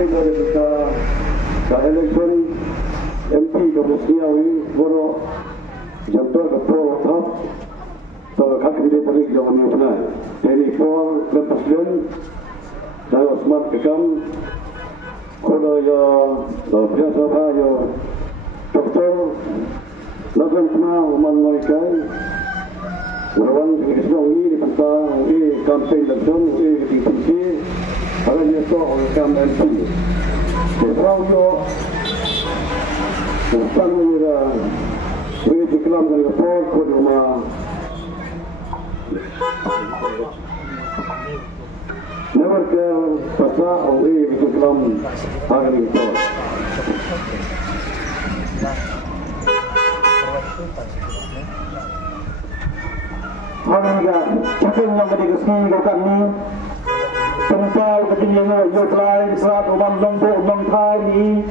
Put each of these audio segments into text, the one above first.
campaign dari kita election MP ke Bosnia ini baru jantar ke Pro Top terkait dengan tarik yang menyusunnya. Jadi Paul Presiden dan Osman Bekam kalau ya biasa ya Doktor lakukan semua umat mereka. Orang yang sedang ini tentang ini campaign election ini diikuti oleh nyata oleh campaign ini. Sesuatu tentang ini dikelam dari Paul Kodoma. Never care pasal ini dikelam hari itu. Hanya capai yang berdiskusi kami tentang kepentingan yang lain saat orang lombok mengthai ini,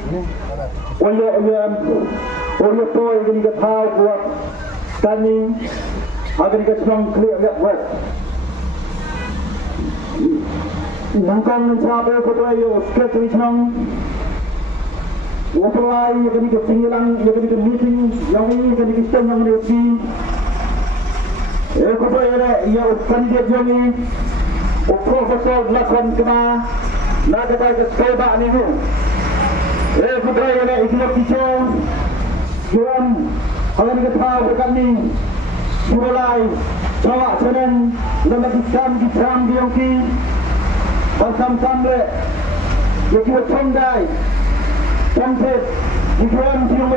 oleh toy ini kethai buat kami agar kita senang clear buat. Nangkang mencapai ketua sekretari senang. Apply yang kita tinggalan, yang kita meeting, yang ini kita yang ini. Ketua yang kandidat yang ini, Profesor Lakon kena, nak kata sekolah ni tu. Ketua yang ikut teacher, Juan, kalau kita tahu dekat ni, mulai cawak jalan, lagi di jam dia okey, bersama le, yang kita cendai. Sampai di dalam siang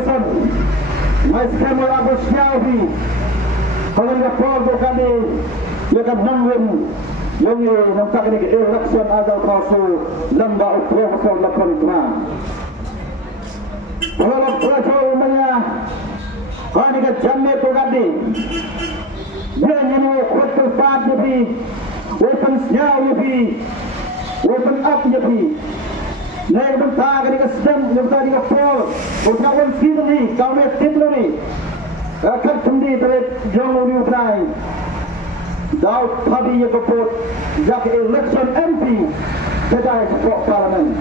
masih melakukan siawi. Kalau kita perlu kali, kita bangun yang ini nampak ini election ada kasu lembah Profesor Lakon Kran. Kalau Profesor umumnya, kalau kita jamin tu kali, dia ini kuat fat lebih, open siawi lebih, open up lebih. Naik bentar ketika sedang bentar ketika Paul ucapan kita ni kau ni titel ni akan kemudian terlihat jauh di Ukraina daud tadi yang keput jak election MP kedai keput parlimen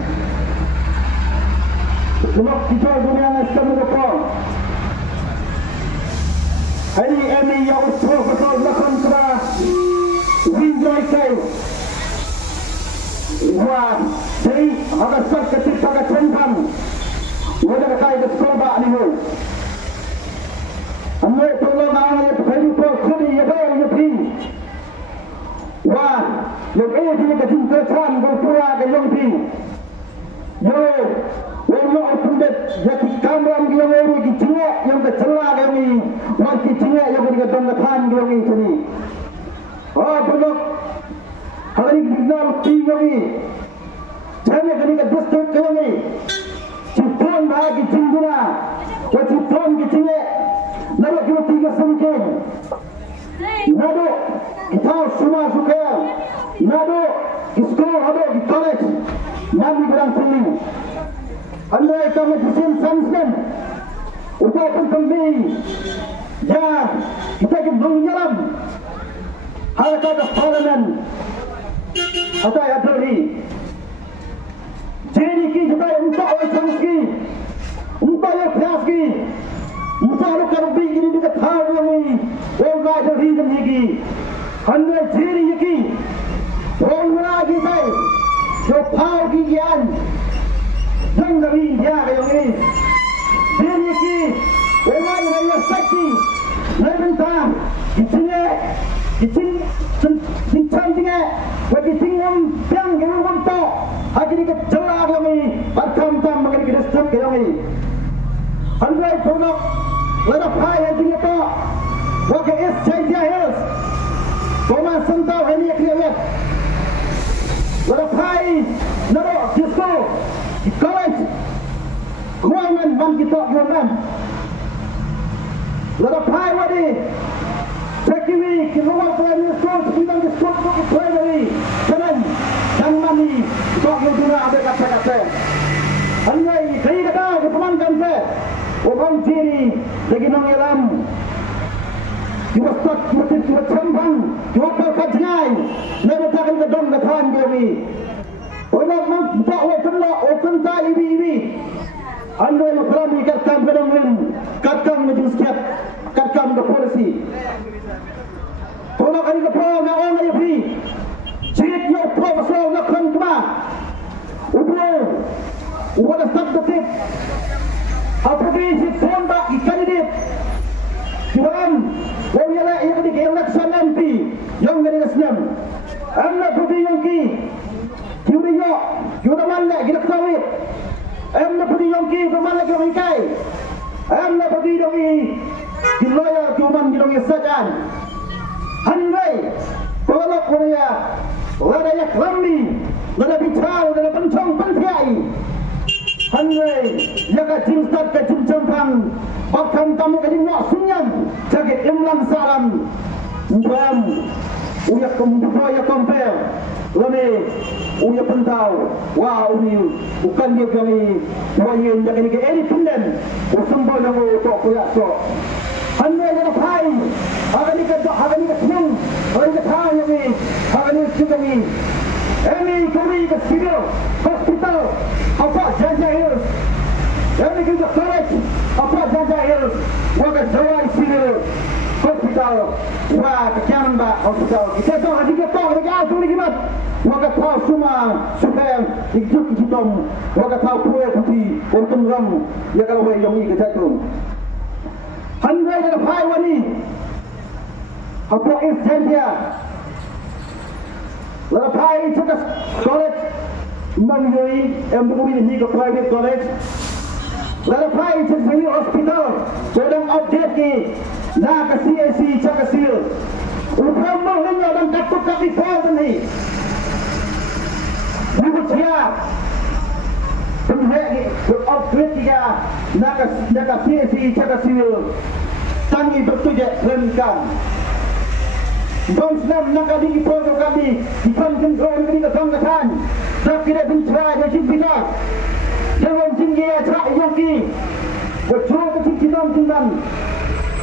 sebab kita dunia ni sedang berkeput hari ini yang Profesor Lakon Kran Winjoy Kai wah jadi agak sakit agak cengkang wadah kaya sekolah ni ho anda tolong anak yang berhidup kini ya bayar ya pi wah yang ini kecil kecil berpura ke yang pi yo orang pundet yang kamera yang orang kicingnya yang kecelah kami orang kicingnya yang berikatan lekan kami ini belum hari ini kita tinggi Jangan ketika distrik kami, ciptaan bagi cingkuna, ciptaan kicingnya, nado kita tiga sengkeng, nado kita semua suka, nado sekolah, nado di college, nabi berang tinggi, anda kami disini samsmen, utapan penting, ya kita menjalan, hal kata parlimen, atau adri. Jadi kita untuk oleh untuk oleh Piaski, untuk oleh Karbi ini dekat hari ini, orang ada hidup lagi. Anda jadi lagi, orang lagi saya, jauh gigian, jangan lagi dia kayak ini. Jadi lagi, orang yang sakti, nanti cincangnya, bagi tinggal yang orang tak. Akhirnya kita jelah kami, berkam-kam makan kita setiap kami. Andai produk, ladap hai yang kita tak, wakai es cahaya hills, koma sentau ini yang kita lihat. Ladap hai, nado disco, di college, kuaiman man kita kuaiman. Ladap hai wadi, sekiwi kita buat primary school, kita disco untuk primary, kanan. Dan mani, kau yang ada kata-kata. Andai saya kata berteman kata, orang ciri lagi nongelam, juga cembang, juga perkajian, nanti takkan kedong depan kami. Orang mampu bawa semua, anda yang berani katkam ke dongin, katkam majlis kiat, katkam ke polisi. Tolak hari ke pau na orang ayo pi. Cik yo profesor nak kan kema. Ubro. Udah start detik. Apa dia si tomba ikanidit. Kiwan, wala yang di election MP yang ngene Islam. Amna pudi yang ki. Kiyo, kiyo mana kita kawit. Amna pudi yang ki mana kita ikai. Amna pudi yang ki kiloya kiuman kita sajan. Handai, kolok korea, lada yak lambi, lada bicara, lada pencong pentiai. Handai, jaga jinsat ke jincempang, bahkan tamu ke jinak sunyam, jaga imlan salam, bam, uyak kemudian kompel, lame, uyak pentau, wah uni, bukan dia kami, wayin jaga ni ke eri pinden, usambal yang utok kuyak sok. Handai jaga pai, akan ni kenyang, akan ni ketai yang ni, akan ni juga ni. Ini kami ke civil hospital, apa Janja Hills. Ini kita college, apa Janja Hills. Wakat Jawa civil hospital, wah kekianan ba hospital. Kita tahu hadi kita tahu lagi apa lagi mat. Wakat tahu semua supaya ikut kita. Wakat tahu kue putih, untung ram. Ya kalau yang ini kita tu. Handai ada pai wani. Apa is Janja? Lepai cakap college menjadi mempunyai ni ke private college. Lepai cakap hospital sedang update ni nak ke CAC cakap sil. Upama hanya dan katuk kami tahu ni. Bukan siap. Penghek update dia nak ke CAC cakap sil. Tangi bertujuan renkan. Bang Islam nak kali kita kami ikan kendron kini ketang ketan tak kira bincang dia cipta jangan tinggi acak yogi betul kecil cintam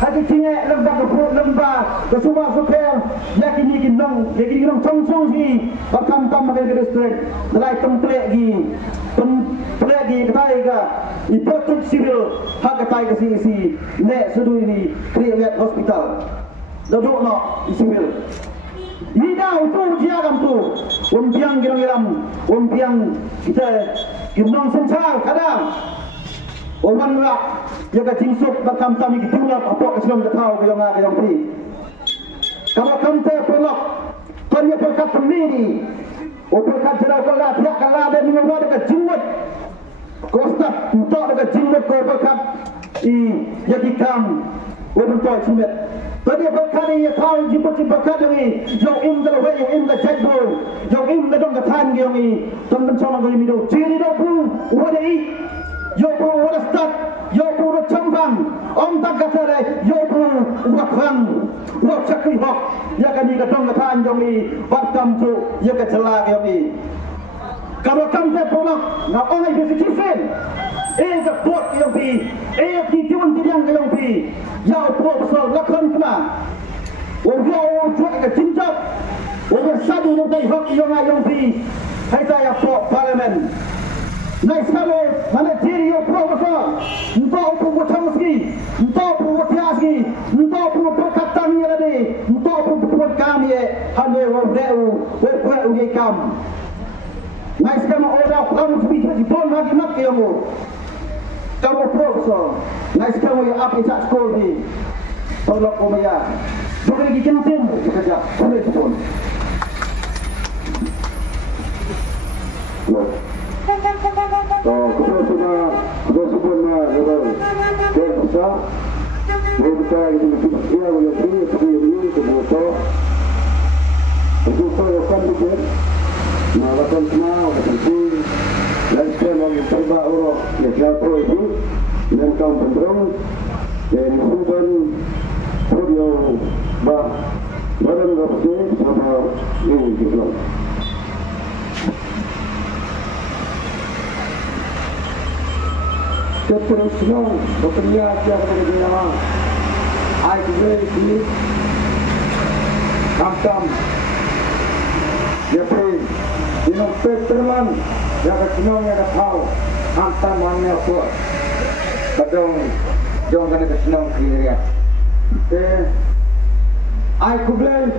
hati tinggi lembah kesuba supaya yakini kinong cong si bakam tam makan ke restoran selai template gi ketai ke ipotut civil hak ketai ke si nek sudu ini create hospital duduk nak civil. Ida itu ujian tu, umpiang giram, umpiang kita kinong sencal kadang. Orang lah, jaga jinsuk bakam kami kita apa keselam kita tahu kayong kayong pi. Kalau kamu terpelak, kau perkat sendiri, perkat jerau kalah tiap kalah dan mengawal dekat jimat. Kau start untuk dekat jimat kau perkat jadi kam, untuk jimat. Tadi berkali ya tahu jumpa kali ni, yang im dah lepas, yang im dah jadul, yang im dah dong ketan yang ni, teman sama kau ini tu. Jadi dah pun, wajah ini, yang pun wajah start, yang pun wajah campang, tak kata leh, yang pun wajah kerang, wajah cakri hok, yang kan ni dong ketan yang ni, bakam tu, yang kecelak yang ni. Kalau kamu terpolak, nak orang itu sikit. Ke bot yang pi, di tiwan tiang yang pi, yang profesor lakon kena, orang jual ke cincap, orang satu nanti hak yang pi, hai saya pro parlimen. Naik sekali mana diri yang profesor, entah pun macam meski, entah pun macam meski, entah pun perkataan yang ada, entah pun buat kami, hanya orang orang uji kam. Naik sekali orang kamu sebiji di bawah lagi mak kamu. Kamu profesor, naik kamu yang apa sak sekolah ni, tolong kamu ya, bukan lagi kentin, kerja, boleh pun. So, kita semua level besar, kita ini kita yang ini kebutuh, kebutuh yang kan dikit, melakukan semua, penting. Dan sekarang yang terbaik orang yang siapa itu dan kaum penderang dan sudah video badan rapsi sama ini juga. Seterusnya bekerja siapa kerja I agree kamtam jadi di nomor teman jaga kinong yang tahu hantar mana kuat kadang jong kena kesenang kiri. Ai kublai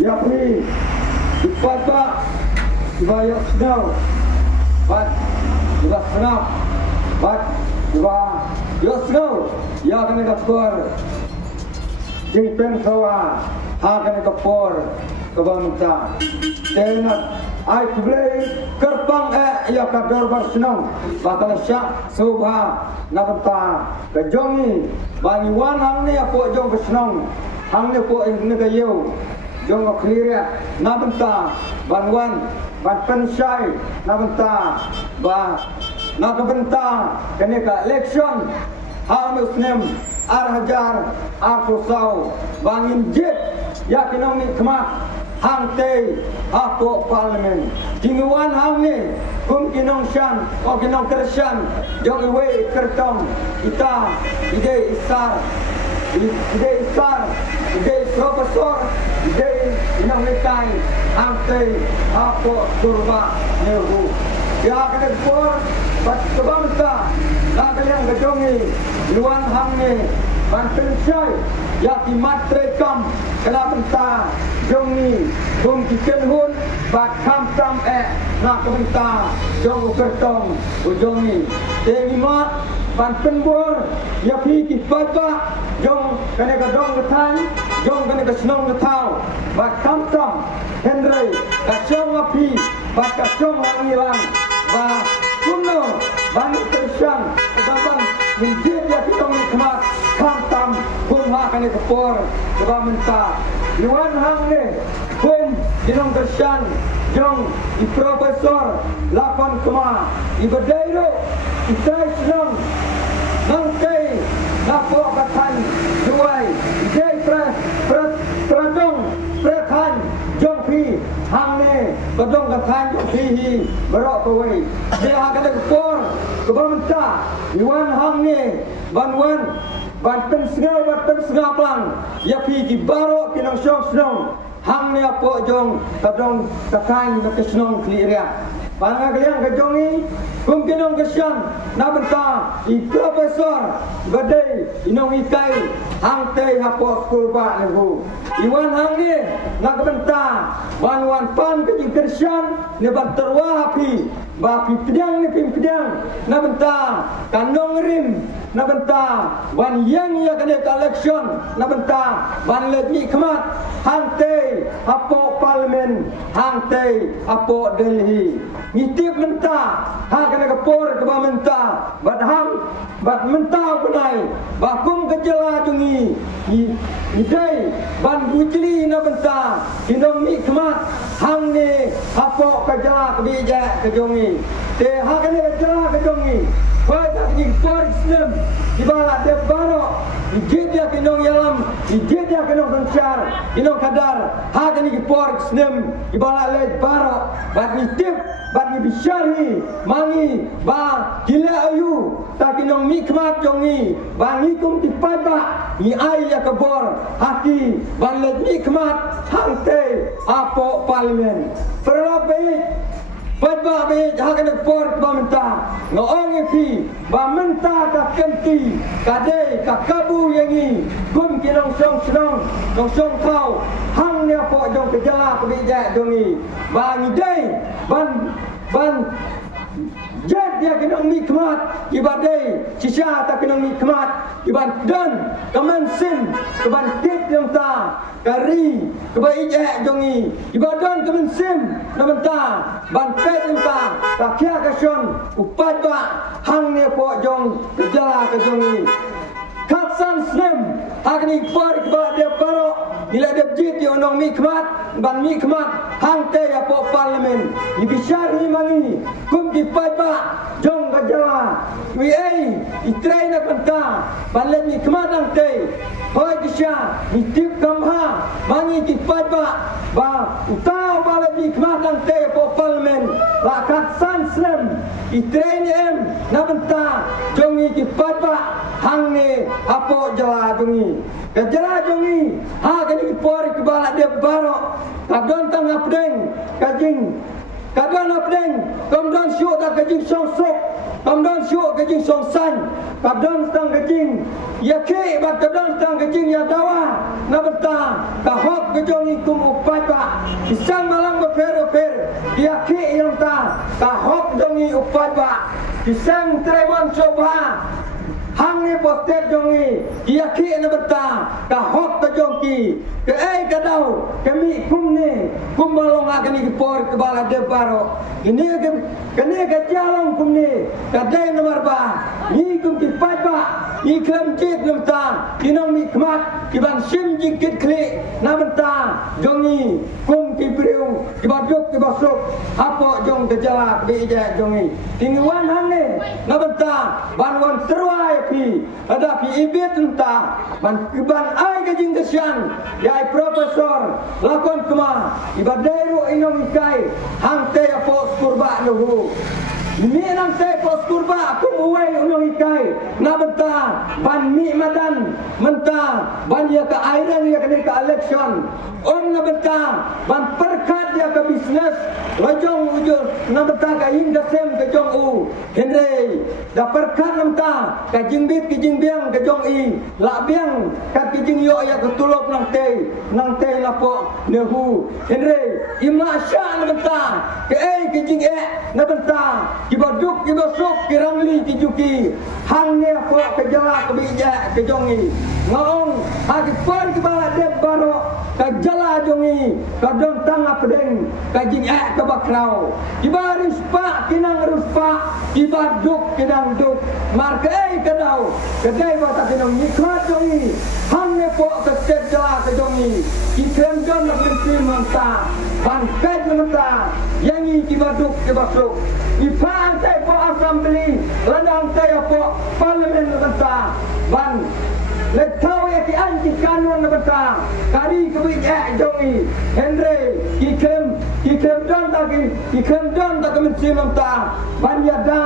ya pri cepat pak dibayar senang bat juga senang bat juga yo senang ya kena kapor jimpen sawa ha kena kapor kebangunan tenat ai kublai kerpang ya kador bersenang bakal syak subha nabta kejongi bani wan hang ni apa jong bersenang hang ni po ini kayu jong clear na benta banwan ban pensai na benta ba na benta kene ka election ha muslim ar hajar ar kusau bangin jet ya kinong ni kemak hang te apo parlimen tinguan hang ni kum kinong shan o kinong kershan jong iwe kertong kita ide isar ide isar ide profesor ide inang lekai angte apo turba nehu ya kena por bat kebangsa nak yang gejongi luan hamne banten syai ya ki matre kam kena benta jongi kum kiken hun bat kam tam nak benta jong kertong ujongi tenima banten bor ya pi ki papa jong kena gedong getan jong kena kesenong getau bat kam tam Henry kacong api bat kacong langilang ba kuno bani tersyang kebaban minjit ya kitong nikmat kam tam kum ha kena kepor keba menta luan hang ne kum dinong tersyang jong i profesor 8 koma i bedairo i senong nangkai napok katan juai jai pradong prekhan jong pi hang ne badong katan jong pi hi berok kawai dia akan kepor kebamenta iwan hang ne banwan banten sengau pelang ya pi ki barok kinong syong senong hang ne apok jong kadong katan nak senong kliria Panang kalian kejongi, kumkinong kesyang, na benta, i profesor, badai, inong ikai, hang tei hapos kurba nehu. Iwan hang ni, na benta, banwan pan kejing kesyang, ne banterwa api, bapi pedang ni pedang, na benta, kanong rim, na benta, ban yang ya kena election, na benta, ban lagi kemat, hang tei, hapok parlimen, hang tei, hapok Delhi. Ngitip mentah, ha kena kepor keba mentah, bat ham, bat mentah benai, bakum kejela jungi, idai, ban bujli na mentah, kinong mi kemat, hang ni, hapok kejela kebijak kejongi, te ha kena kejela kejongi, baca ni kepor Islam, ibarat dia barok, ijid dia kinong yalam, ijid dia kinong bencar, kinong kadar, ha kena kepor Islam, ibarat lej barok, bat ngitip, bat ni bisyari mangi ba gila ayu tak kinong mikmat jongi ba ngikum tipaba ni ai ya kebor hati ban let mikmat hangte apo parlimen perabai Pada baik hakan ekspor bamenta ngoong epi bamenta ka kenti kadai ka kabu yangi kum kinong song senong song kau hang ne po jong kejala kebijak jongi ba ngidai ban jet dia kinong mikmat ibadai sisa ta kinong mikmat iban dan kemensin keban tit yang ta kari keba ijak jongi ibadan kemensin namenta ban pet yang ta takia kasion upat ba hang ne po jong kejala ke jongi katsan snem agni par keba dia paro bila dia jit yo nong mikmat ban mikmat hang te ya po parlimen ibishar ni mangi kum di papa jong kejala wi ai itrai na kanta ban mikmat hang te hoi kisha nitip kamha mangi di papa ba utau bala mikmat hang te po parlimen la katsan snem itrai ni em na kanta jongi di papa hang ne apo jala jongi kejala jongi ha kani por ke bala dia baro kadon tang apdeng kajing kadang apdeng kamdan syuk tak kejing song sok kamdan syuk kejing song san kadang stang kejing yake bat kadang stang kejing ya dawa na benta kahop kejong ikum upat ba isang malang beper yake yang ta kahop dongi upat ba isang trewan coba hang ni postet jongi yake na benta kahop kejong ki ke kadau kami kum ni kum balong akan ikipor ke bala debaro ini ke jalong kum ni kadai nomor ba ni kum ki pa ni klam cit namta kinong mi kmat ki ban sim jingkit kli namta jongi kum ki priu ki baduk ki basuk apo jong ke jala be ja jongi tingwan hang ni namta ban wan terwai pi ada pi ibit namta ban ai ke jing kesian ya profesor lakon kema ibadairu inong ikai hangte apos kurba nuhu ni nang te pos kurba kum uai inong ikai na benta ban mi madan menta ban ya ka airan ya ka election on na benta ban perkat ya ka business lajong ujur na benta ka inda sem ke jong u henre da perkat namta ka jingbit ki jingbiang ke jong i la biang ka ki jing yo ya ka tulop nang te lapo nehu henre ima sha na benta ke ki jing na benta ki baduk ki basuk ki ramli ki juki hang ne ko ke jala ke bija ke jongi ngaong ha ki pon ki bala deb baro ka jala jongi ka don tang apdeng ka jing ke bakrau ki baris pa kinang ruspa ki baduk kinang duk mar ke kadau kedai bata kinong nikhat jongi hang ne po ke jala ke jongi ki krem jon na pinti manta bangkai manta yangi ki baduk ki basuk ipa antai po assembly ladang tay po parlimen manta ban letau ya ki anti kanon manta kari kebijak jongi henry ki krem don tak menteri manta ban yada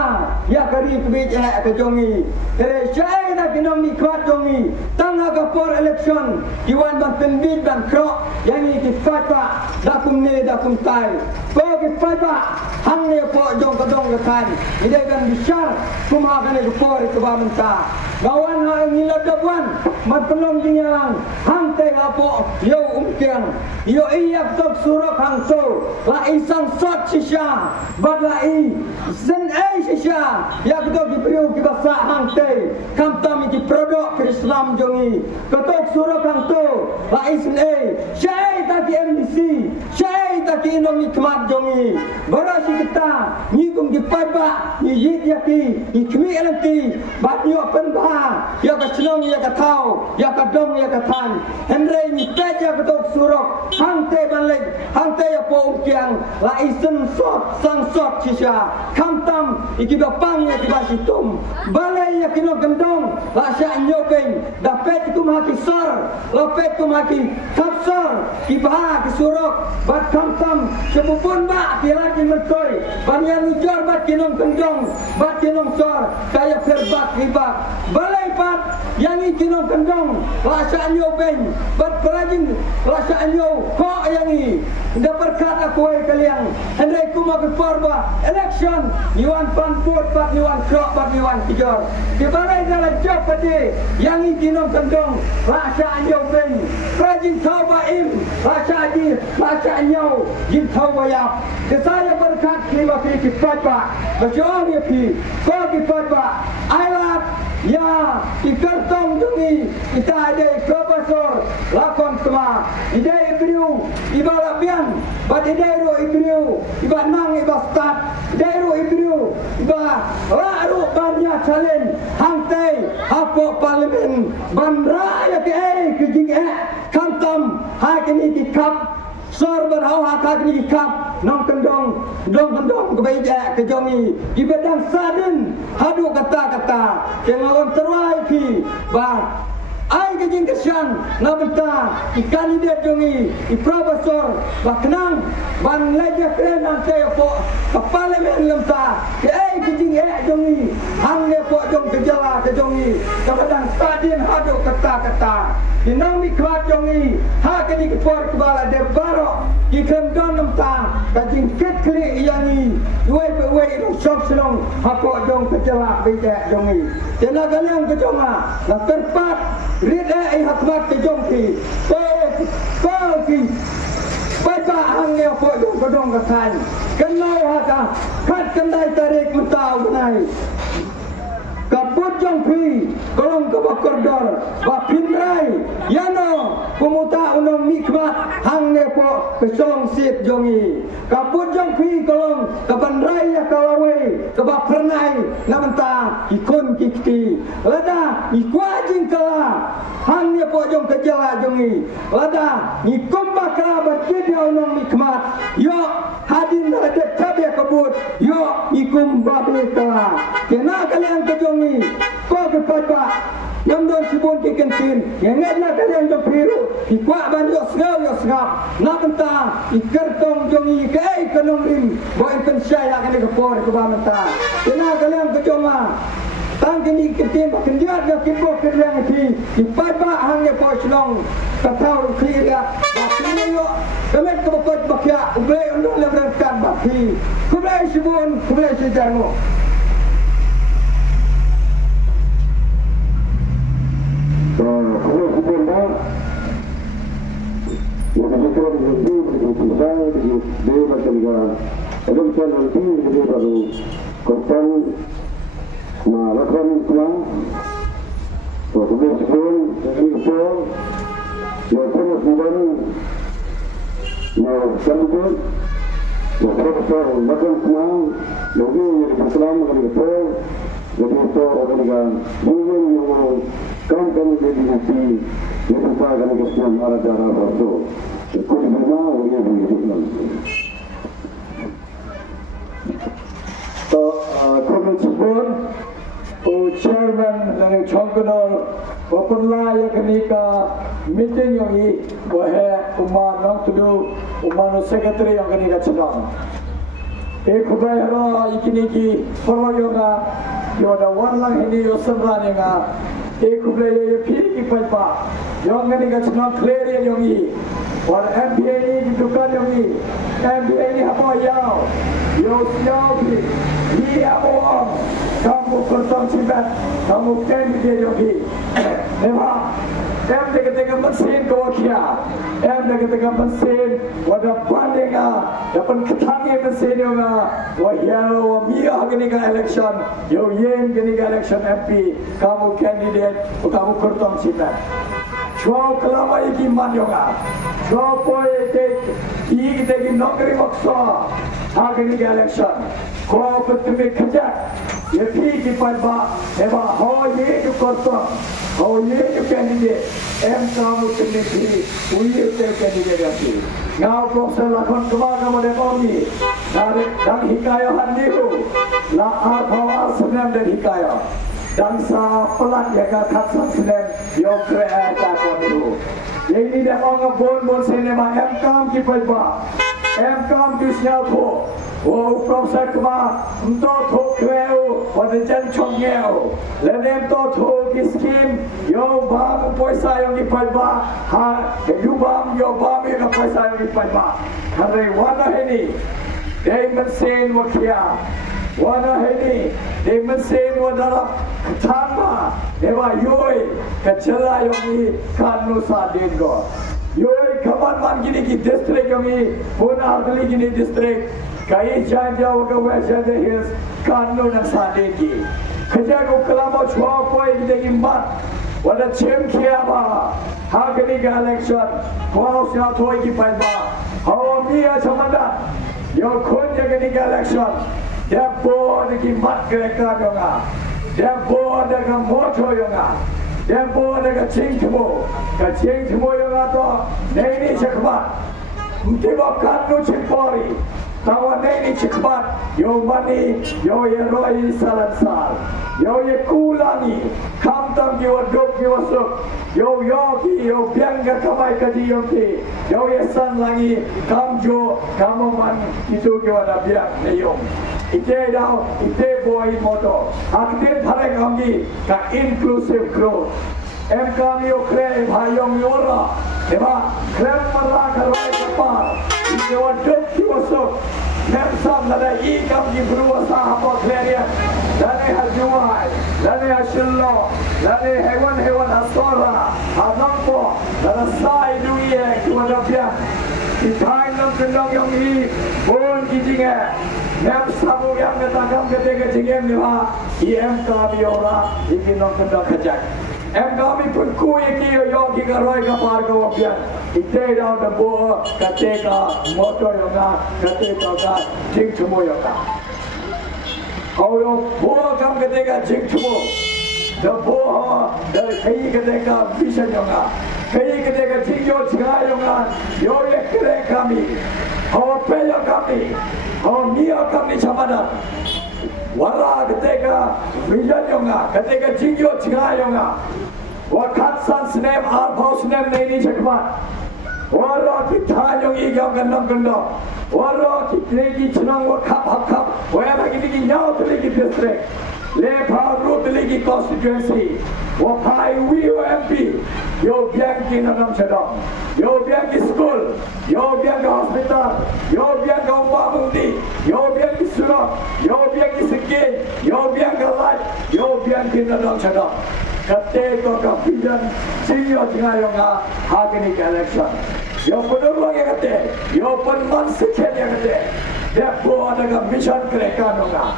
ya kari kebijak ke jongi tere syai na kinong nikhat jongi tanga ka por election kiwan ban penbit ban krok yangi ki fatwa dakum ne dakum tai ko ki fatwa hang ne po jong kadong lekan ide kan bisyar kuma kan ke por ke bamenta gawan ha ngiladawan mat pelong jingang hang te apo yo umkiang yo iyak tok surok hang so la isang sot sisya bad la i zen sisya ya ketok di priu ki basa hang te kam tam ki produk Islam jongi ketok surok hang to la isen syai ta ki MDC syai ta ki inomi kmat jongi barasi kita ni kum ki paiba ni yit yaki ni kmi nanti bad yo penba ya ka chnong ya ka thau ya ka dong ya ka than henre ni pet ya ketok surok hang te ban lek hang te ya po umkiang la isen sot sang sot sisya kam tam iki bapang ya ki basitum balai ya kinong gendong la sya nyopeng dapet kum haki sor lopet kum haki kapsor ki bah ki surok bat kam tam sepupun ba pilar ki mentoi banyan ujor bat kinong gendong bat kinong sor kaya perbat riba balai pat yang kinong gendong la sya nyopeng bat perajin la sya nyo ko yang i da perkat aku ai kaliang henry kuma ke porba election yuan pan put pat yuan krok pat yuan kijor di balai dalam job pade yang i kinong gendong la sya nyopeng perajin thau ba im la sya nyo jin thau ba ya ke saya berkat kiwa ki patba bajong ya pi ko ki patba ailat ya ikartong dungi kita ada profesor lakon kema ide ibriu ibala bian bat ide ro ibriu iba nang iba start ide ro ibriu iba laru banyak challenge hangtai apo parlimen ban raya ke jing kantam hakini di kap sor berhau hakak ni kap nong kendong ke beja ke jongi di bedang sadin hadu kata-kata kengawan terwai pi ba ai ke jing kesian na benta i kandidat jongi i profesor ba kenang ban leja kren nang te po kepala men lemta ke jing jongi hang ne po jong ke jala ke jongi ke bedang sadin hadu kata-kata Kita mikmat jongi, hak ini kepor kepala debarok, ikan don namta, kajing kekli yangi, dua itu sok selong, hapok jong kecelak bijak jongi. Jena kalian kejonga, nak terpat, rida hakmat kejongki, pergi, baca hangnya hapok jong kedong kekan, kenal hata, kat kendai tarik mentau kenai. Kaput jong pi, kolong kebakar dor, bapin rai, yano, pemuta unong mikmat, hang nepo, kesong sip jongi. Kaput jong pi, kolong keban rai ya kalawe, kebak pernai, namenta, ikun kikti. Lada, ikwajing kala, hang nepo jong kejala jongi. Lada, ikum bakra berkida unong mikmat, yo, hadin ada cabai kebut, yo, ikum babi kala. Kena kalian kejongi. Kau kepada yang don sibun kikentin, yang ngena kalian jom piru, ikwa ban yo sengap, nak mentah, ikertong jongi kai kenong rim, boy pensaya kene kepor ke bamenta, kena kalian kejonga, tang kini ketin, kendiat yo kipo kerjang ti, ipada hangnya poslong, katau clear, bakini yo, kemet kebakot bakya, ublay undang leberkan baki, kublay sibun, kublay sejarno. Kalau sebenarnya yang kita berhenti berpisah dia macam juga ada macam nanti dia baru korban melakukan pulang waktu sekolah jadi itu yang terus kemudian melakukan itu yang terus melakukan pulang lagi yang berkelam kali itu jadi itu orang yang mungkin yang kan jadi hati yang terpakai dengan Islam ada waktu ikut benar dia begitu so komisi board chairman dari Chongkonol Wapunla yang kenika meeting yang ini wahai umar nak tuju umar secretary yang kenika sedang kubayara ikiniki perwayoga yoda warlang ini yosemran yang kubayaya piri pajpa yang kenika sedang clear yang ini war MPA ini ditukar yang ini MPA ini apa yau yau ini apa orang kamu pertama sibat kamu candidate yang ini memang em dekat mesin kawakia em dekat mesin wadah bandinga dapat ketangi mesin yang wahyalo wamia kenika election yo yen kenika election MP kamu candidate kamu pertama sibat Jauh kelama iki manyoga, jauh poe iki tegi nokri maksa, agni election, kau bertemu kerja, ya pigi pada, eba how ye tu korto, how ye tu candidate, kamu candidate, uye tu candidate lagi. Ngau proses lakon kemana mana kami, dan hikayah handiru, la arbawa senam dan hikayah. Dansa pelan jaga katsan sinem yo kreata komiru. Yang ini dah orang bon sinema kam kipaiba, kam kisnya po. Oh proses kema untuk thok kreu, pada jan chongeu. Lenem to thok skim yo bam poisa yang kipaiba, ha yo bam yang poisa yang kipaiba. Hari wana ini, day mesin wakia. Wana ini, dia mesin wadara ketama, ewa yoi kecela yogi kanu sadin go. Yoi kapan man gini ki district yogi, puna kali gini district, kai janja waga West Janja Hills kanu dan sadin ki. Kerja ko kelama chua poi kita imbat, wada cem kia ba, hakini ka election, kau siapa toy ki paiba, hawa mia samanda, yo kunja kini ka election. Dia boh dengan mat kereta dongga, dia boh dengan motor dongga, dia boh dengan cingtemu dongga tu, ini cekbat, tiba kanu cekpori, tawa ini cekbat, yo mani, yo ye roi salansal, yo ye kulangi, kamtam ki waduk ki wasuk, yo yogi, yo biangga kamai kaji yogi, yo ye san langi, kamjo, kamoman itu ki wada biang neyong. Ite boy moto. Aktif hari kami ka inclusive growth. kami okre bayong yora eba krem mara karai kapal ini waduk diosok Memsam lada ikam di berusaha apa kalian lada hajuai lada hasillo lada hewan-hewan asora anampo lada sai dunia kewadapnya dikai nam kendang yang ini pun kijinga Memsam yang ketangkam ketika jingem niha kami ora ikin nam kendang kejak kami pun kui kiyo ki karoi ka par ka wapian ite daw da bo kateka motor yoga kateka ka jing chumo yoga auyo bo kam kateka jing chumo da bo da kai kateka vision yoga kai kateka jing yo chiga yoga yo ye kre kami ho pe yo kami ho mio kami chamada wara kateka vision yoga kateka jing yo chiga yoga wakat san snem arpau snem neni chakmat waro ki thanyong igam gandam gandam waro ki legi chnang wakap hakap waya ki legi nyao legi district le pharo legi constituency wa phai WMP yo biang ki nam chadam yo biang ki school yo biang ki hospital yo biang ki umbamundi yo biang ki surat yo biang ki sikit yo biang ki light yo biang ki nam chadam kateko kapidan sinyo tingayonga hagini election yo pedulong ya kate yo penman sikhen ya kate depo ada mission kreka nonga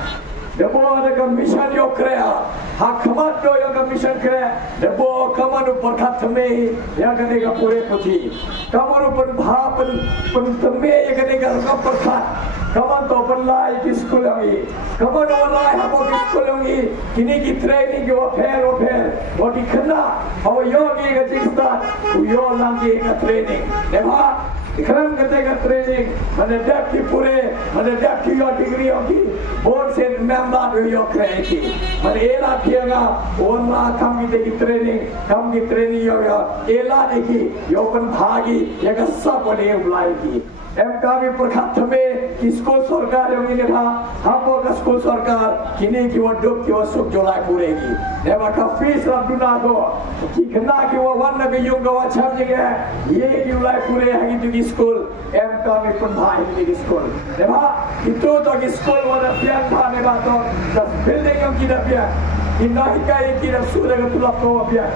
depo ada mission yo krea hakamat do yo mission krea depo kamanu perkat teme ya kate ka pure puthi kamanu pen bhapen pen teme ya kate ka perkat kaman to penlai di sekolah ini, kaman online apa di sekolah ini, kini kita training yo fair, body kena, how yo ni kita start, yo lagi kita training, dema, ikhram kita training, mana dak di pure, mana dak di yo degree yogi, board set member yo kreati, mana ela tianga, orang kami di training yo ela deki, yo pen bagi, ya kasap boleh ulai kami perkat में किसको सरकार yang ini था हमको किसको सरकार किन्हीं की वो डूब की वो सुख जोलाई पूरेगी ने बाका फीस रखना को कि कितना की वो वन के युग का वचन जगह ये की उलाई पूरे हैं कि स्कूल kami pun भाई की स्कूल ने बा itu तो की स्कूल वाला प्यार था ने बात तो दस बिल्डिंग yang kita प्यार ina hikai kita sudah ke tulap ko pian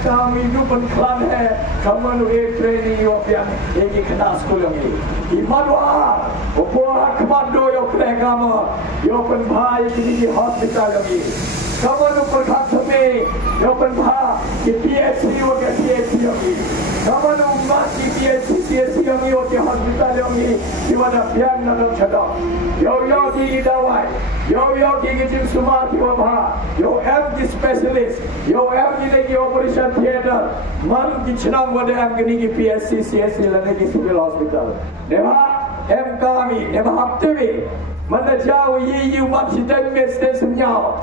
kami itu penklan hai kamu nu training yo pian egi kena sekolah ini di madwa opo kemando yo kre kamu yo pen bhai di hospital ini kamu nu perkat me yo pen bha di PHC yo ke PHC ini kamu nu mas di PHC yo ke hospital ini di mana pian nak chada yo di dawai yo di jin sumar di bha yo MD specialist, yo MD lagi operation theater, man di chenang wade MD ki PSC, CSC lagi ki civil hospital. Nema kami, nema hafte me, mana jauh ye umat sidang mestes menyau.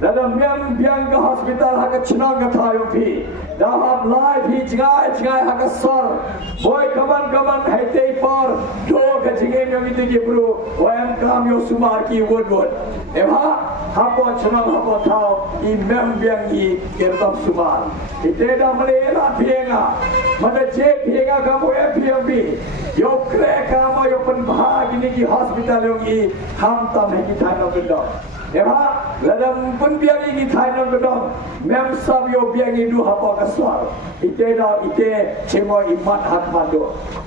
Dalam biang ke hospital hak chenang ke thayo pi, dah live hi jangai hak sor, boy kaman hete par, do ke jingem yang itu ki bro, kami yo sumar ki wood. Nema hapo chenang hapo thao imam biang i kertam sumar ite da malela pienga mana je pienga kamu PMB yo kre kamu yo pen bhag ini ki hospital yo i ham tam hai ki thano gendo eba ladam pun biang i ki thano gendo mem sab yo biang i du hapo ka swar ite chemo imat hat mando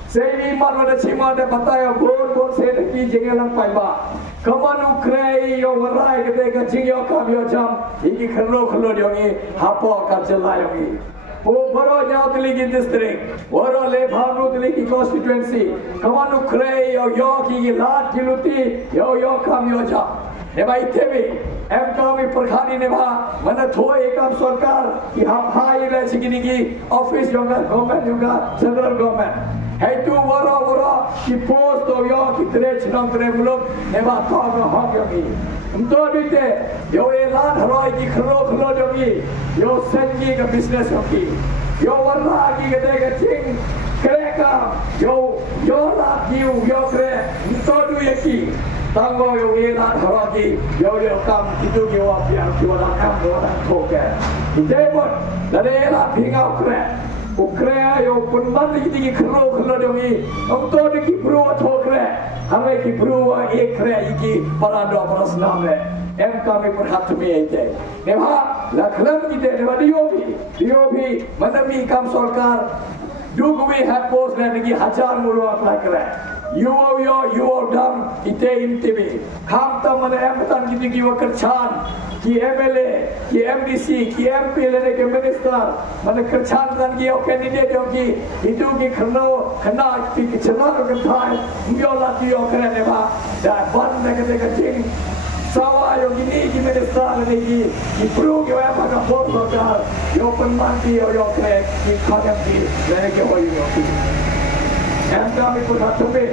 sei imat wada chemo de bataya bor se ki jengelang pai ba kamanu krai yo warai kete ka jing yo kam yo jam iki khlo yo ni hapo ka chala yo ni o baro nyao tli ki district baro le bhanu tli ki constituency kamanu krai yo ki lat kiluti yo kam yo jam ne bai tebe kami perkhani ne bha mana tho ekam sarkar ki hafai le chigini ki office yo ga government yo ga central government Hai tu wara ki post to yo ki tre chnam tre muluk neba thog hok yo ki umto dite yo elan haroi ki khlo yo ki yo sangi ka business yo ki yo wara ki gade ka ching kreka yo la ki yo kre umto du ye ki tanggo yo ila haragi yo kam itu yo apian jualan kam orang toke idebot dari ila pingau kre ukrea yo punman di kro dongi amto di bro tokre hame ki bro ekre iki parado parasname em kami perhatmi ite neha la klam ite neha diobi manami kam sarkar dugwi hat post lagi hajar mulu apply kre you dam ite intibi kham ta mane amtan gidi ki wakarchan ki MLA ki MDC ki MP lene ke minister mane karchan dan ki candidate yo ki itu ki khana ki chana ko thai myo la ki yo kare ne ba da ban ne ke ke ting sawa yo gini ki minister lene ki pro ki wa pa ka post ka yo penman ki yo kare ki khagam ki lene ke ho yo ki em kami pun hatume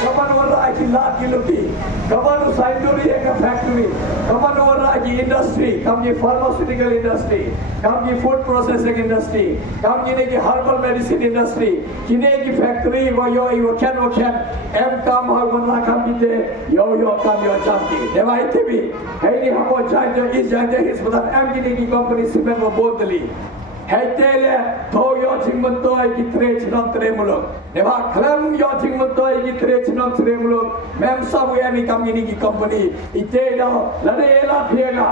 kapan orang lagi lagi lebih kapan sainduri eka factory kapan orang lagi industry kami pharmaceutical industry kami food processing industry kami ni herbal medicine industry kini ki factory yo can em kam harmona kami te yo kami yo jamki dewa itibi hai ni hamo jai his badan em kini ki company semen wo bodli Haitele to yo chingmantoi ki tre chinam tre mulok neba klam yo chingmantoi ki tre chinam tre mulok mem sabu emi kamini ki company ite do lade ela phiega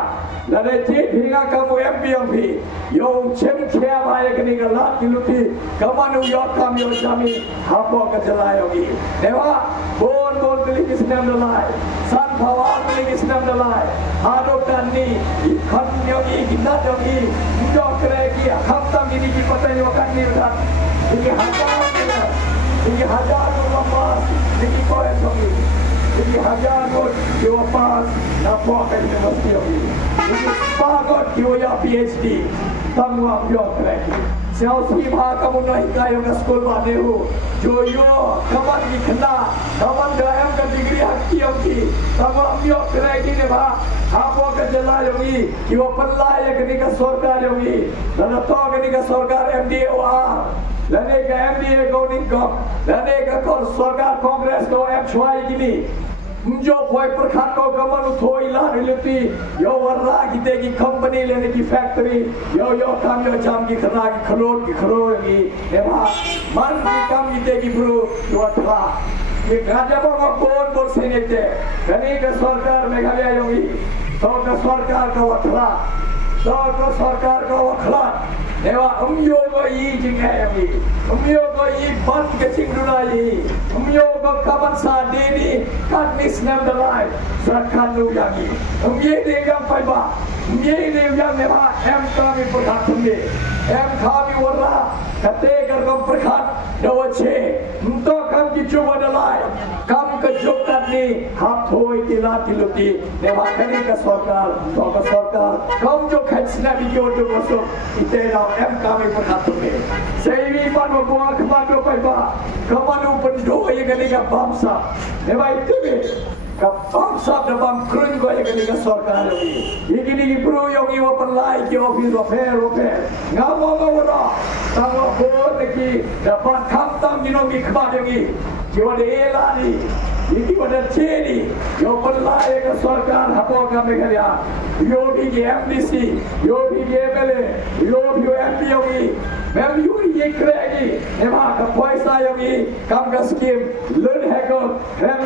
lade che phiega kamu MPMP yo chem khya bae kani ka la kiluti kamanu yo kam yo jami hapo ka jalayogi neba bon kali ki sinam dalai san bhawa kali ki sinam dalai ado tani ikhan yogi kinna yogi jo kre ki Khamtam ini ki patay yo kanni udah ini hajar ko lepas ini ko esogi ini hajar ko yo pas na po ka university yogi ini spagot yo ya PhD tamwa yo kreki siao si bha kamu nahi kayo ka school ba nehu jo yo kaman ki khna kaman gaam ka degree hakki yogi tamwa yo kreki ne ba hapo ka jala yogi yo palla ya kani ka sarkar yogi dana to kani ka sarkar MDOR lane ka MDA goning kom lane ka sarkar congress ko FY gini Mjo boy perkhat ko kaman thoi la relati yo warra kite ki company lene ki factory yo kam yo jam ki khana ki kharor ki eba man ki kam kite ki bro yo thra ye gaja ba bon senete kani ka sarkar meghalaya yogi to ka sarkar ka wathra to ka sarkar ka wakhla dewa umyo ko yi jingai yogi umyo ko yi ban ke chingduna yi umyo ko kaman sa deni kan nisnam dalai sarkar nu yangi umye de yang pai ba umye de yang me ba em kami perkhat thumbe em kami warra kate gargam perkhat dawache unto kam ki chuba dalai kam ka joktat ni hap thoi tila tiluti dewa kani ka sarkar to ka sarkar kam jo khachna bi jo to so ite na em kami perkhat thumbe seiwi pan bo khma do pai ba kamanu pendo ye kani ka bamsa dewa ite kapam sab da bam krun go ye kani ka sarkar ni igini ki pro yogi wo parlai ki office of fair ngamo ngawra tangwa bo ki da ban kham tam ni no ki khma yogi ki wa de elani iki wa da cheni yo parlai ka sarkar hapo ka meghalaya yo bi ki MDC yo bi ki MLA yo bi MP yogi mem yu ye kregi ema ka paisa yogi kam ka scheme learn hacker hem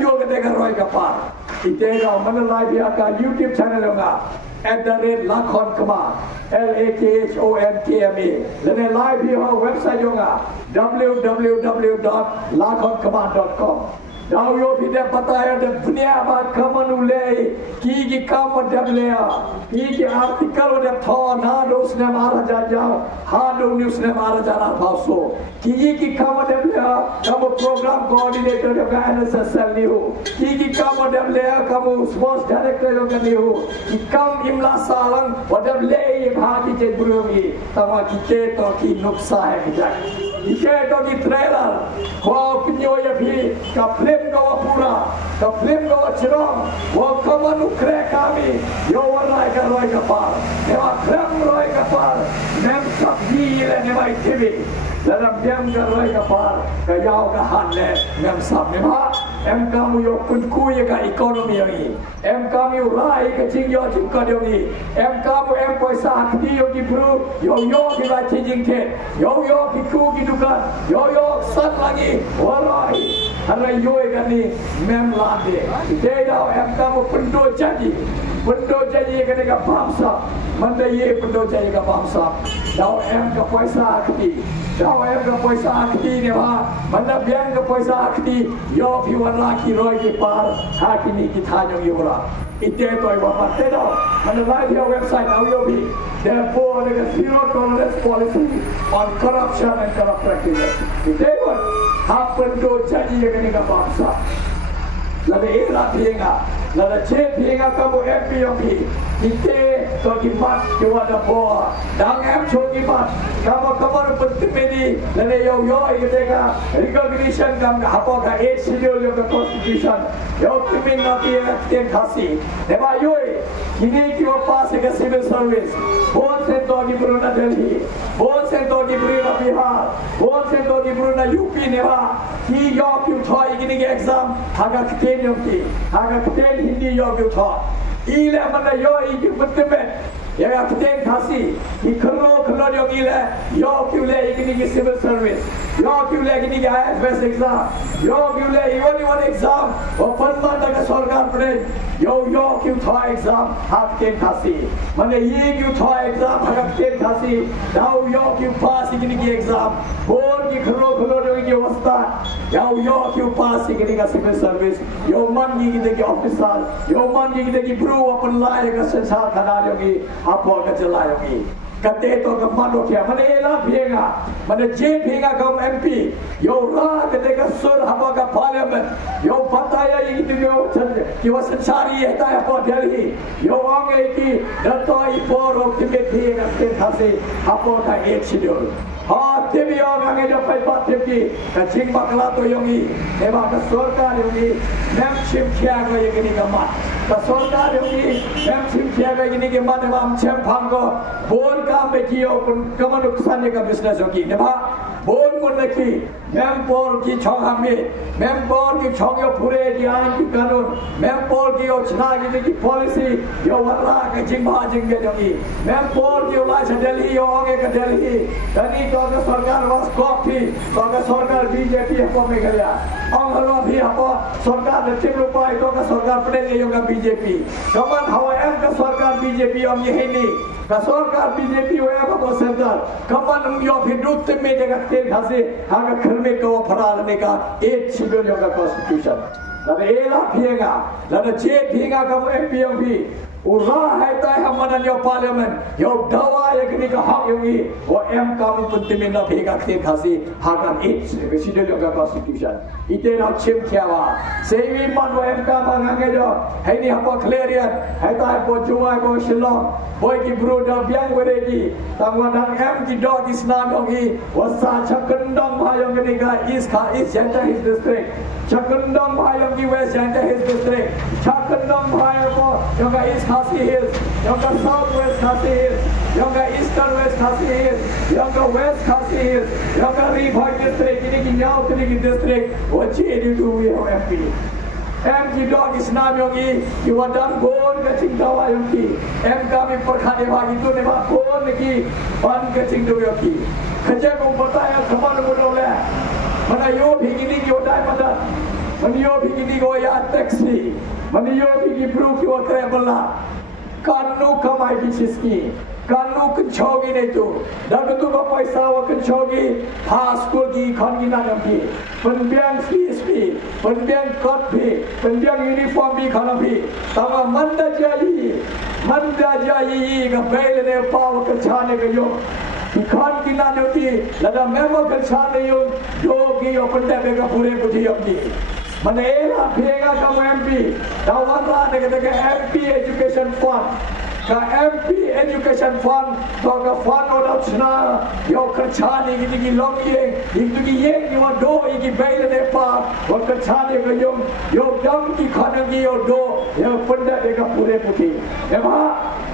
yu ka de roi ka pa ite ra man live ya ka YouTube channel nga @lakhon kama LAKHONKMA lene live hi ho website yo nga www.lakhonkama.com Now yo pide bataya de dunia ba kamanu le ki kam dab le ki article de tho na do usne mara jao ha do news ne mara jana bhaso ki kam dab le kam program coordinator de NSSL ni ho ki kam dab le kam sports director yo ni ho ki kam imla salang dab le bha ki je burogi tama ki ke to ki nuksa hai bijak ki to ki trailer ko pinyo ya bhi ka ka pura ka film ka chirong wo kamanu kre kami yo warai ka roi ka par ewa krem roi ka par nem sabji le ne mai tv dalam diam ka roi ka par ka yao ka han le nem sab ne ba em kamu yo kunku ya ka ekonomi yang em kamu rai ke jing yo jing ka yang em kamu em paisa akti yo ki bro yo ki la jing ke yo ki ku ki dukan yo sat lagi warai ana yo kan ni mem lade dia em kamu pendo janji kan ka bangsa manda ye pendo janji ka bangsa dau em ka paisa akti dau em ka paisa akti ne ba manda biang ka paisa akti yo pi laki roi ki par hakini ki thanyong yura ite toy wa patte do manda live your website now yo bi therefore there is zero tolerance policy on corruption and corrupt practices ite what happen to janji kan ka bangsa lada era pinga lada che pinga kamu MP ite to ki mat ki wada boa dang em cho ki mat kamu pentimedi lada yo ikateka recognition kam ka hapo ka 8 schedule yo ka constitution yo kimin na ten khasi deba yo ini ki pass ka civil service bon se to ki bruna Delhi bon se to ki bruna Bihar bon se to ki bruna UP ne ba ki yo ki thoi ki exam haga kten yo ki haga kten hindi yo ki thoi ile mana yo ki puttme ya kten khasi ki khlo yo ki le yo ki le ki civil service yo ki le ki IFS exam yo ki le even exam open mata ka sarkar pade yo ki thoi exam hak kten khasi mane ye ki thoi exam hak kten khasi dau yo ki pass ki exam bon ki khlo yo ki avastha yo ki pass ki civil service yo man ki officer yo man ki bro अपन लाए का संसार खड़ा योगी आप और का चला योगी कते तो कमांडो क्या मने एला भेगा मने जे भेगा कम MP यो रात कते का सुर हवा का पार्लियामेंट यो बताया ये कि वो संसारी है ता पर दिल्ली यो आगे की दत्तो ई पोरो के भेगा के खासे आप और का एक शेड्यूल हाँ तेरी आगे जो पैसा तेरी कचिंग बकला तो योगी एवं का सरकार योगी membership किया गया ये किन्हीं का mat का सरकार योगी membership किया गया किन्हीं के mat एवं चैम भांगो बोल काम में किया अपन कमर नुकसान का business योगी नेबा बोल मुन्ने की member की छोंगा में member की छोंगे पूरे आइन की कानून member की योजना की policy यो वरला के जिम्मा जिंगे योगी member की उलाश दिल्ली यो आगे का दिल्ली तनी तो का सरकार वास कॉफी तो का सरकार बीजेपी है में गया अंगलो भी हपो सरकार ने चिप रुपए तो का सरकार पड़े योगा बीजेपी कमन हवा एम का सरकार बीजेपी हम ये नहीं का सरकार बीजेपी होया का सरकार कमन यो भी दूत में जगह के घासे हागा घर में को फरालने का एक शेड्यूल योगा कॉन्स्टिट्यूशन लदा एला पिएगा लदा जे पिएगा का एमपी उरा है ताई हम मनन यो पार्लियामेंट यो दवा एक का हक योगी वो एम काम पुत्ति में न भेगा के खासी हागन एक शेड्यूल योगा कॉन्स्टिट्यूशन इते ना छिम कियावा सेवी मन वो एम काम मांगे जो है नि हम क्लियरियन है ताई को जुआ को Shillong boy ki bro da biang weregi tangwa dang em ki dog is nam yogi wasa chakandong bhayong ni ka is center his district chakandong bhayong ki west center his district chakandong bhayong ko yoga is khasi hills yoga south west khasi hills yoga eastern west khasi hills yoga west khasi hills yoga river district ini ki north ki district wo chedi tu we have MP em ki dog is nam yogi ki wadam gon ka chingdawa yogi em ka mi perkhane bagi tu ne ba gon ki ban ka chingdawa yogi khaje ko bataya khaman mo le mana yo bhigini ki odai mada mana yo bhigini ko ya taxi mana yo bhigi pro ki wa kare balla kanu kamai bichiski kanu kenchogi ne tu dan tu ko paisa wa kenchogi ha school ki khani na nam ki penbiang fees bhi penbiang cut bhi penbiang uniform bhi khana bhi tama manda jayi ka bail ne paw ka chane ka yo khan ki na ne ti lada memo ka chane yo yogi open te ka pure budhi yogi Manela Pega come MP. Now one MP education fund. ka MP Education Fund to ka fund orang Cina yo kerja ni gini long ye itu ye ni wado ini bayi lepa wa kerja ni yo dam ki khana ki yo do yo panda deka pure puti ema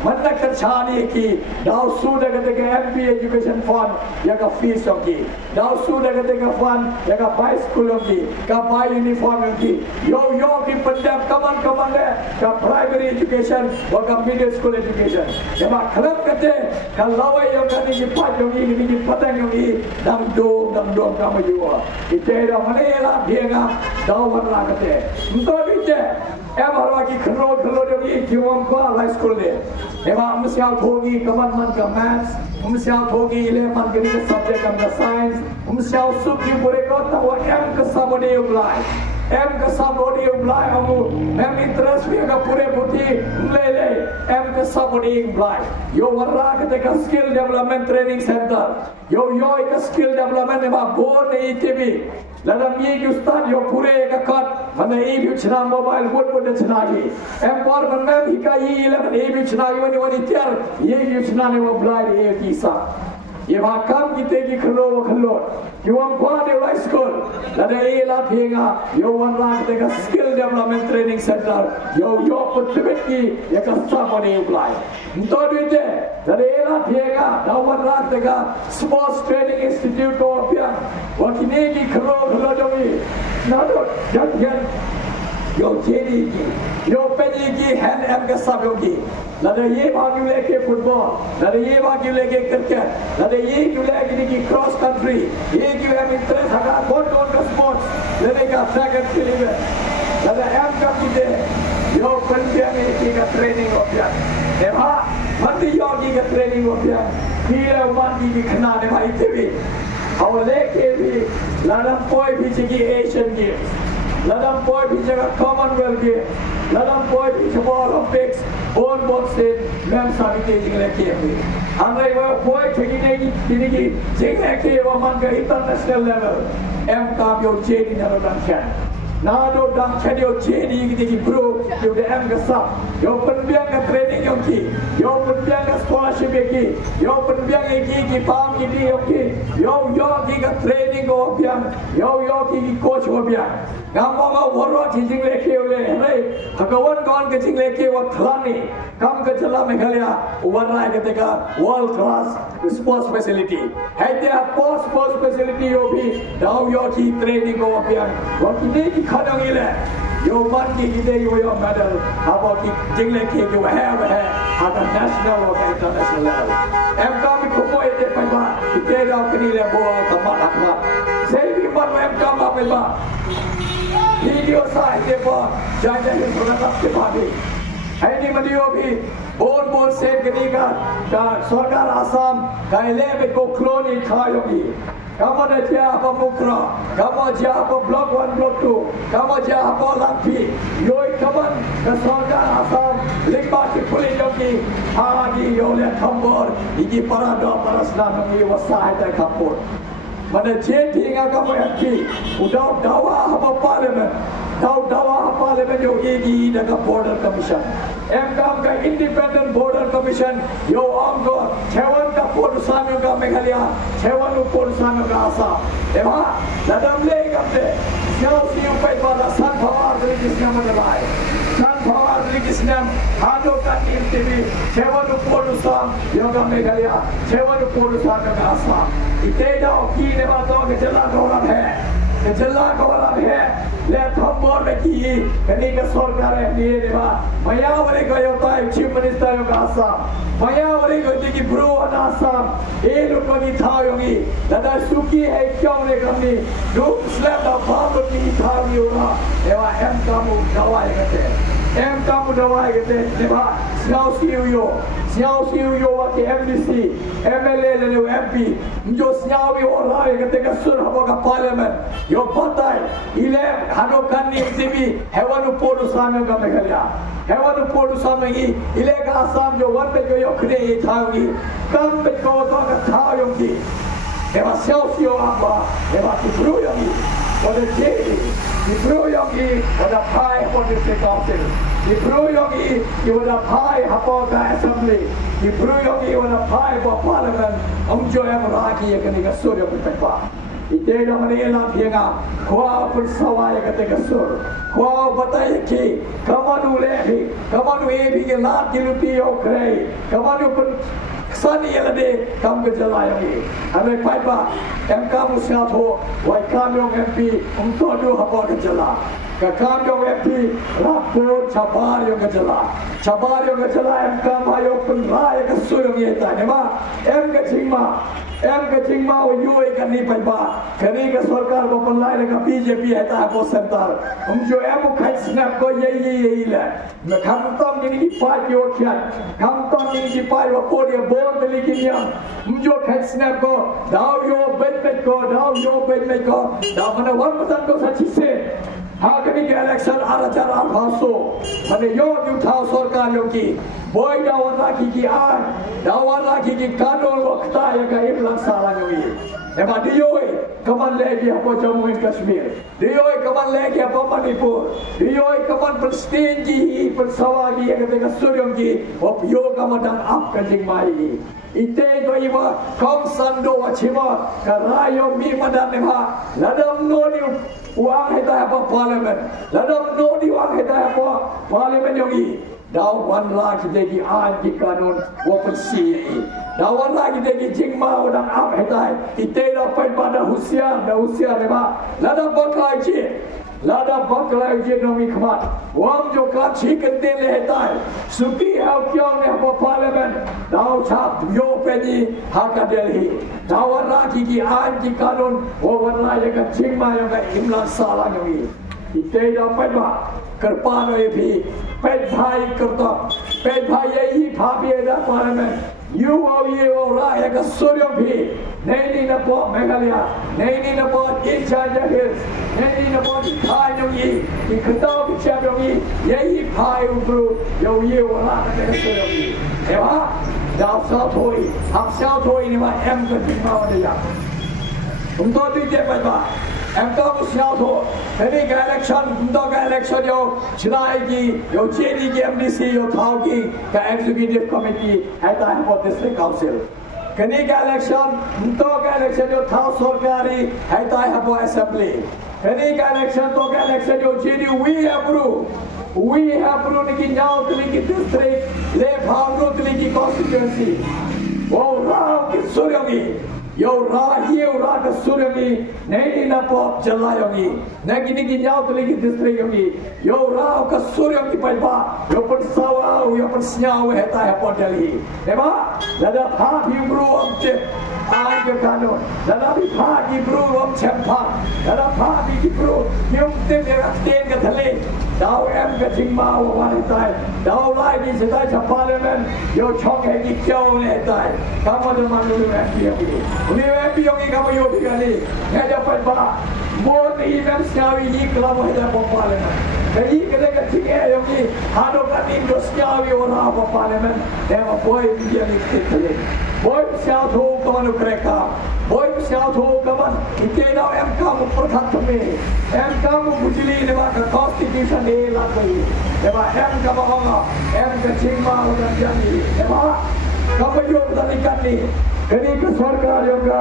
mana kerja ni ki dau sudah kata MP Education Fund ya ka fees ki dau sudah kata fund ya ka buy school ki ka buy uniform ki yo ki panda kaman le ka primary education wa ka middle school education ema khalam kate ka lawai yo ka ni pat yo ni patang yo ni dam dong ka ma yo ite da mane la bienga dau war la kate mto bite ema ro ki khro yo ni kiwam ka high school le ema msial thogi kaman man ka maths msial thogi le man ke subject ka science msial sub ki pure ko ta wa em ka sabone yo lai em ka sabone yo lai amu em interest भी का पूरे बुद्धि ले em ka sabone yo lai yo warra ka ka skill development training center yo ka skill development ema bon nei tv dalam ye ki ustad yo pure ka kat mana e bi chna mobile bot chna gi em par man me hi ka ye le e bi chna gi wani tiar ye bi chna ne wo blai e ki sa ye ba kam ki te ki khlo yo am pa de high school lada e la thinga yo wan la te ka skill development training center yo putbet ki ye ka sa bone blai to dite lada e la thinga da wan la te ka sports training institute ko pya wa ki ne ki khlo jo mi na do yan yo jedi ki yo pedi ki hand em ka sa yo ki lada ye bagi leke football lada ye bagi leke cricket lada ye ki leke ki cross country ye ki am interest haga kon ka sports lada ka track and field lada am ka ki de yo pandya me ki ka training of ya ema mandi yo ki ka training of ya kira mandi ki khana ne bhai tv aw leke bhi lada poi bhi chi ki Asian Games ladam poi bhi jaga Commonwealth Games ladam poi bhi jaga Olympics on state mem sabite jingle ke hui andai wa poi thegi nei dinigi jingle ke wa man ka international level em ka yo jedi na dan khan na do dang khan yo jedi gi bro yo de em ga sa yo penbiang ka training yo ki yo penbiang ka scholarship ki yo penbiang ki pam ki di yo ki yo ki ka training go biang yo ki coach go biang gamma warwa jingle ke le nei hakawan kon ke jingle ke wa thlani kam ka chala meghalaya warra ke ka world class sports facility hai dia sports facility yo bhi daw yo ki training go biang wa ki ne ki khadang ile yo man ki ide yo medal abo ki jingle ke yo have at a national or international level em ka mi ko ite pa ba ite ra kini le bo ka ma akwa sei bi ba em ka ma pa ba video sai de bo jaja ke sonata ke bhabi hai ni madiyo bhi bon se kini ka sarkar Assam ka le be ko clone khayo gi kama da ja apa mukra kama ja apa block 1 block 2 kama ja apa lampi yoi kaman ka sarkar Assam limba ki puli jogi ha gi yo le khambor igi para do parasna ngi wasai ta khapor mana jeti nga kamu MP udah dawa apa parliament yo igi daga border commission MKM ka independent border commission yo amgo chewan ka porusan ka Meghalaya chewan porusan ka Assam ema ladam le kamte siau siu pai pada san bhawar regisnam dalai san bhawar regisnam hado ka TV chewan porusan yo ka Meghalaya chewan porusan ka Assam ite da ki ne ba to ke jala goran hai le thambor me ki kani ka sarkar hai liye ne ba maya wale ko yo tai chief minister yo ka Assam maya wale ko ki bro na Assam e lo ko ni tha yo ni dada suki hai kyau ne kamni do slap da bab ni tha yo na ewa em kamu dawai kate em kamu dawai kate ne ba siau siu yo wa ke MDC MLA le MP jo siau bi ho raha kate ka sur habo ka parliament yo patai ile hano kanni TV hewanu podu samyo ka Meghalaya hewanu podu samyo ile ka Assam jo wan pe yo khne ye thaogi kam pe ko to ka thaogi ewa siau aba ewa ki bru yo ni o de di Bruyongi pada pai policy council, di Bruyongi pada pai hapoga assembly, di Bruyongi pada pai parliament, amjo yang raki yang kena surya berpepa. Ite dah menela pianga, kuah bersawai ketika sur, kuah batai ki, kamanu lehi, kamanu ebi ke lat diluti okray, kamanu pun Sani yang ada kamu kejalan ini. Ame paipa, kamu siapa? Wai kamu yang MP untuk dua apa kejalan. Kamu yang MP lapor cabar yang kejalan. Cabar yang kejalan kamu ayo penrai kesuai yang itu. Nema, kecingma, uyuai kan ni paipa. Kini ke सरकार को penrai dengan BJP itu aku sentar. Jo kait snap ko ye le. Kamu tahu ini di parti okian. Kamu tahu ini di parti waktu bor delikinya. Jo kait snap ko. Dau yo bet ko. Dau mana wan pesan ko saci se. Hakani ke election aracar alhaso. Mana yo uthao सरकार yo ki. Boy dawan lagi ki an. Dawan lagi ki kanun wakta ya ka iblang salah yo ni. Ema dioi kaman lagi apa Jammu and Kashmir. Dioi kaman lagi apa Manipur. Dioi kaman perstingi persawagi yang ketika suryong ki. Op yo kaman dang ap kajing mai. Ite ko iwa kom sando wachima karayo mi madan nema. Ladam no ni uang heta apa parliament. Ladam no di uang heta apa parliament yogi. Daw wan lagi degi an di kanun wapen si. Dawan lagi degi jingma udang ap hetai. Ite dah pai pada husiar leba. Lada baklai je nomi kmat. Wam jo kachi kentin le hetai. Suki hau kyong ne apa parliament. Daw chap yo pedi haka Delhi. Dawan lagi ki an di kanun wawan lagi ka jingma yang ka imlan salah yogi. Ite dah pai ba kerpano epi. Pet bhai करता, pet bhai यही भाभी ऐसा पार्लियामेंट, ये वो राय का सूर्य भी, नहीं न पो मेघालय, नहीं न पो इंचार्ज हिल्स, नहीं न पो खान योगी, इकट्ठा बिचार योगी, यही भाई उब्रू, ये वो राय का सूर्य भी, एवा, दाव साथ होई, हम साथ होई निवा एम का जिम्मा वाले या, तुम तो दीजिए पैसा Emka musnah tu, ini ke election, untuk ke election yo chilai yo JD ki MDC yo thau ki ke executive committee, itu apa district council. Kini ke election, untuk ke election yo thau sarkari, itu apa assembly. Kini ke election, untuk ke election yo JD we have pro ni ki nyau tuli ki district, le bhavro tuli ki constituency. Oh rao ki suryogi. Yo ra ke suryogi, nahi na pop jalayogi, nahi ki nyau tuli ki district yogi. Yo ra ke suryogi paipa, yo persawa, yo persnyau heta hai pot Delhi. Eba, lada phabi bro amche, ai ke kanun, lada phabi bro am chempa, lada phabi ki bro, yung te ten ke thale, daw em ke jingma wani tai, daw lai ki sedai cha parliament, yo chok hai ki kyau ne tai, kamu de manu MP yogi. Uni MP yogi kamu yo bigani, hai dapat ba, more events kawi ni kelam hai dapat parliament. Jadi ketika cikgu yogi hadokan Indonesia orang apa parlimen, dia boy dia ni kita. Boy siapa tu kawan mereka, boy siapa tu kawan. Itu dah MK perkata me, MK bujili ni macam constitution ni lagi. Lepas MK bahanga, MK cingma udah jadi. Lepas kamu juga talikan ni. Ketika सरकार योगा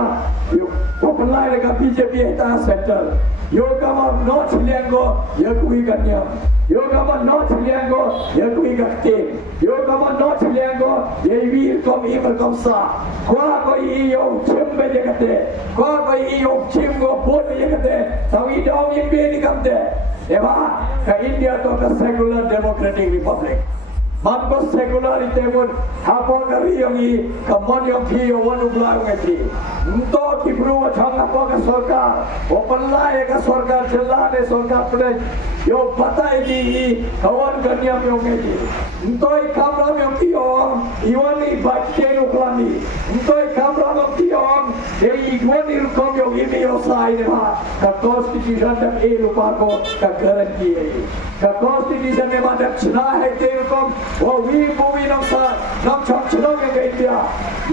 पपलाई लगा BJP itu settle. Yoga mah not lianggo, ya kui kanyam. Yoga mah not lianggo, ya kui kakte. Yoga mah not lianggo, ya wir kom imer kom sa. Kau koi iyo cembe jekate, kau koi iyo cemgo pot jekate. Tahu dong imbe ni kamte. Eba, ke India tu ke secular democratic republic. Mampu sekular itu pun apa kari yang ini keman yang pi wanu belang itu. Untuk kibru macam apa ke sarkar, open line ke sarkar jelas ke sarkar pun yo batai ini kawan kanyam yang itu. Untuk kamera yang pi orang, iwan ini bagian uklani. Untuk kamera yang pi orang, iwan ini kom yang ini yo sai ni mah. Ke constitution dan lupa ko ke garanti. Ke constitution ni mah dah cina hai kom. Oh, we moving on, sir. Nam chok chulong yang ke India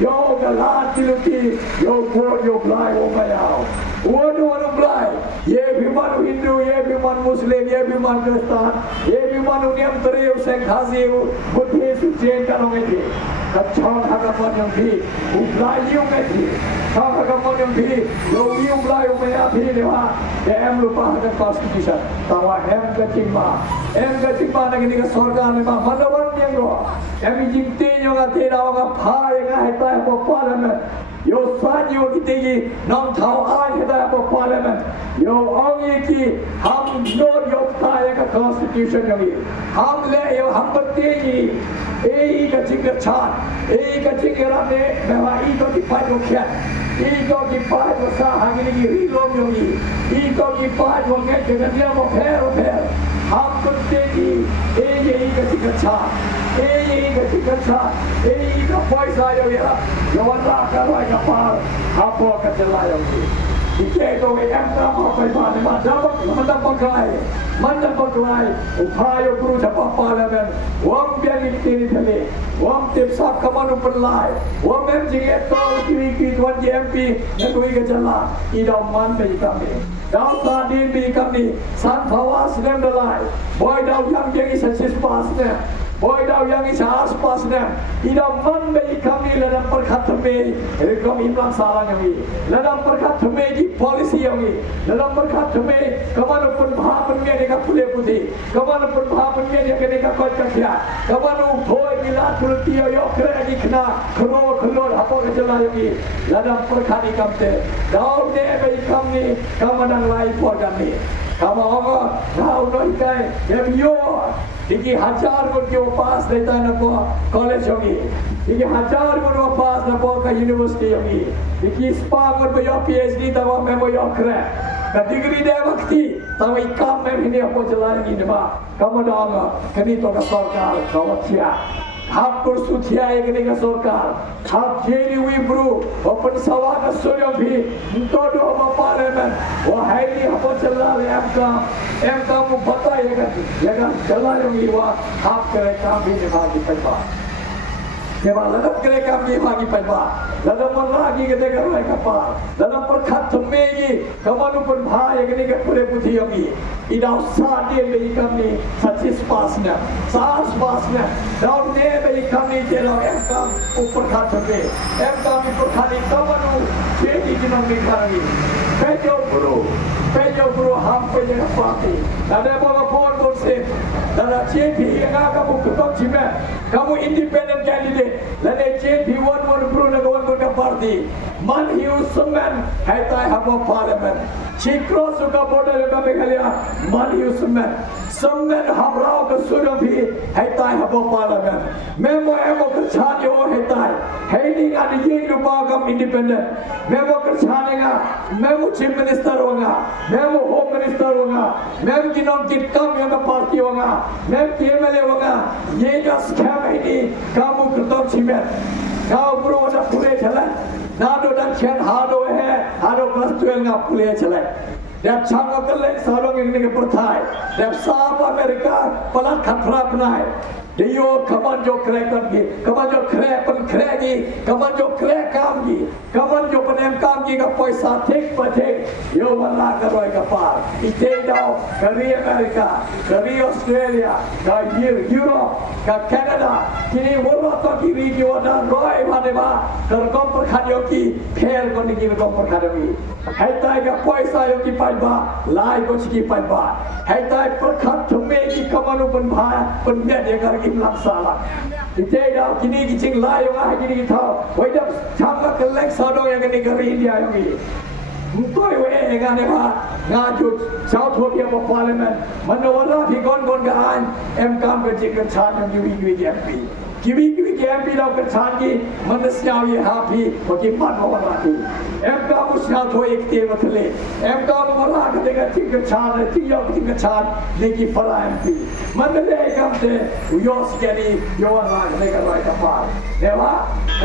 yo galan tiluti yo go yo blai o mayao wanu blai ye bhiman Hindu ye bhiman Muslim ye bhiman Kristan ye bhiman uniam teriu seng khasiu buddhis jain kalong ini kacang hagaman yang bi blai yu ngai hagaman yang bi yo yu blai o maya bi dewa em lupa hagan constitution tawa em kacimba nagi ni surga ni ma manawan yang ro em jingti yo ngati dawa ga phai ga heta po parliament yo sanyo kitegi nam thau ai heta po parliament yo ongi ki hum no yo thai ga constitution yogi hum le yo hum bategi ei ka ching chan ei ka ching ra ne mewa I ko ki pai ko kya I ko ki pai ko sa hagini ki ri lo yogi I ko ki pai ko ke ke ne mo pher hum bategi ei ka ching chan ei ka ching chan ei ka pai sa yo ya yo ra ka roi ka pa hapo ka chala yogi Ike to em kam ho pai ba ne ma mandap pakai upayo guru japa parliament wam biang ini thale wam tip sab kamanu perlai wam mg to kiri ki tuan MP negui ke jala idau man be kami dau tadi be kami san bhawas nem dalai boy dau yang jadi sasis pas ne boy dau yang isas pas ne idau man be kami dalam perkhat me rekom imam salah yang dalam perkhat me di polisi yang dalam perkhat me kamanu pun bhapan me ka pule putih kamanu pun bhapan me dia ka kau kakya kamanu boy milat pultiyo yo kre di kena khlo apa ke jala yang dalam perkhat ni kamte dau ne be kami kamanang lai po kami kamu apa dau noi kai em yo Diki hajar ko ke pass deta na po college hogi diki hajar ko pass na po ka university hogi diki spa ko yo PhD tawa me mo yo kre ka degree de wakti tawa ikam me bhine po chala ni ba kamu danga kani to ka sarkar kawatya hap kursuthia ekne ka sarkar hap jeri wi bro open sawa ka suryo bhi to do ma parliament wa haili hapo chala em ka mu bata yega chala yogi wa hap kare kam bhi nibhagi paiba kewa ladap kare kam bhi nibhagi paiba ladap lagi ke de karoi ka pa ladap perkhat megi kamanu pun bhai ekne ka pure puthi yogi idau sa de me kami satis pasna sas pasna dau ne me kami jelo em kam upar khat me em kami perkhani kamanu chedi jinom me kami pejo bro ham pejo party ada bawa phone se dara JP nga kamu ketok cime kamu independent candidate lane JP one bro na kawan ka party man hiu semen hai tai habo parliament chikro suka border ka meghalaya man hiu semen hamrao ka suro bhi hai tai habo parliament memo emo ka chani ho hai tai hai ni ga ni rupa kam independent memo ka chani ga memo chief minister hoga memo home minister hoga mem kinom kit kam yang ka party hoga mem KMLA hoga ye ga scam hai ni kamu ketok cime kau bro na pure chala nado dan chen hado class 12 nga pule chala dap changa kale salong ini ke perthai dap sab Amerika palat khatra apnai Dio kaman jo kre ki kaman jo kre pan kre ki kaman jo kre kam ki kaman jo panem kam ki ka paisa thik pathik yo wala ka roi ka par ite dau kari Amerika kari Australia ka Europe ka Canada kini wala to ki ri ki wada roi bhane ba kar kom par khadio ki pher ko ni ki kom par khadio hai tai ka paisa yo ki pai ba lai ko ki pai ba hai tai par khat thume ki kamanu pan bha pan me de kar laksana ite dau kini kicing layo nga kini thau wai dap chamba kelek sado yang kini kari India yogi mutoi we nga ne ba nga ju chau tho pia po parliament manowala phi kon ga an em kam ke chik chan yang wi MP kiwi MP lau ke chan ki manasyaw ye happy bagi manowala ki em kam usya tho ek te mathle em kam wala ke de chik chan ti yo chik chan ne ki para MP mandale kam te uyos kani yo wala ne ka rai ka pa dewa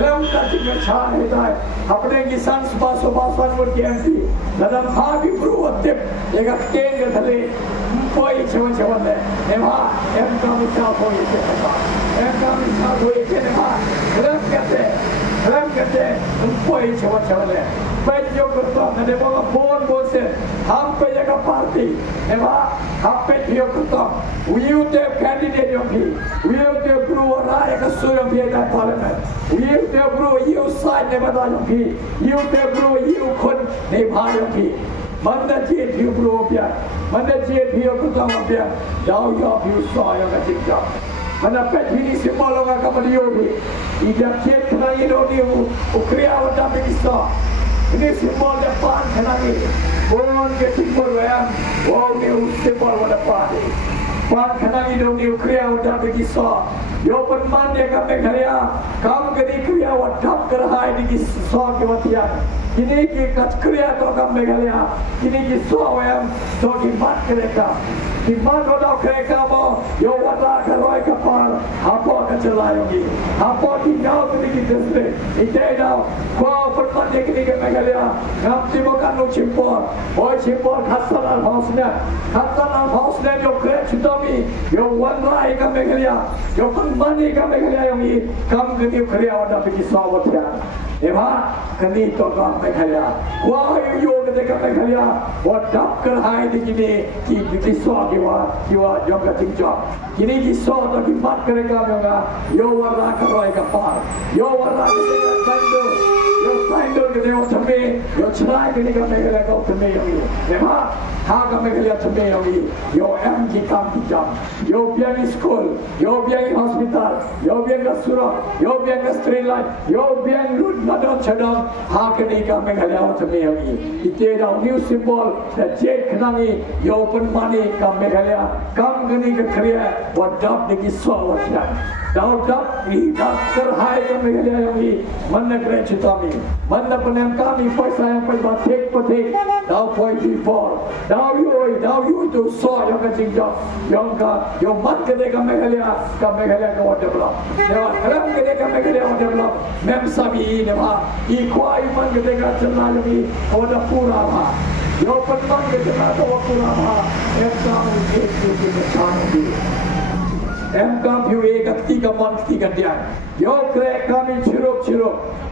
lem ka chik chan he dai apne ki sans basan ko ki MP dalam bhagi bru atep ega ken ke thale koi chewan le dewa em kam usya tho ek te em kam usya tho ek te poi cewa-cewa le pet yo kertom nade bawa bon se hampe jaga party eva hampe yo kertom we would have candidate yo phi we would have guru raya ka surya phi da parliament we would have guru you side ne bada yo phi you would have guru you khun ne bha yo phi manda chi phi guru pya manda chi phi yo kertom pya dau yo phi so yo ka chik jo mana pet ini simbol orang kamadiyo ni ijak cek kena ini ni ukria wajah begisa ini simbol depan kena ni bon ke simbol yang wow ni simbol wajah pan kena ni ukria wajah begisa yo perman dia kami karya kam kini kriya wajah kerhai di kisah kematian ini kita kriya to kami karya ini kisah yang to dimat kereka di mana dah kereta mo, yo wala keroi kapal, apa kecelakaan ini, apa tinggal tu di distrik, itu dah, kau pertama kali ke Meghalaya, nanti bukan lu cimpor, boy cimpor khasal house-nya yo kereta mi, yo wala ke Meghalaya, yo penmani ke Meghalaya ini, kam kini kerja ada pergi sawat ya. Eva, kini to kam Meghalaya, wah yo ke Meghalaya, wadah kerhai di sini, di sawat kiwa joga tingcok kini kisah to kimat kereka menga yo warna keroi kapal yo warna finder ke dewa thambe yo chrai kini ka Meghalaya ko thambe yogi ema ha ka Meghalaya thambe yogi yo em ki kam ki jam yo biang school yo biang hospital yo biang sura yo biang street light yo biang road nadam chadam ha kini ka Meghalaya thambe yogi ite da new symbol da jet khnangi yo penmani ka Meghalaya kam gani ke kriya wadap de kisah wajah dau dap ni dap terhai ke Meghalaya ini mana keren citami mana penem kami paisa yang pai batik dau poi before dau you tu so yang kecing jauh yang ka yang mat ke de ka Meghalaya ka develop dewa kram ke de ka Meghalaya develop mem sabi ne ma I kwai man ke de ka chana ini oda pura ma yo penman ke chana to pura ma ekam ke chana Emkam piu tiga man tiga dia. Yo krek kami ciruk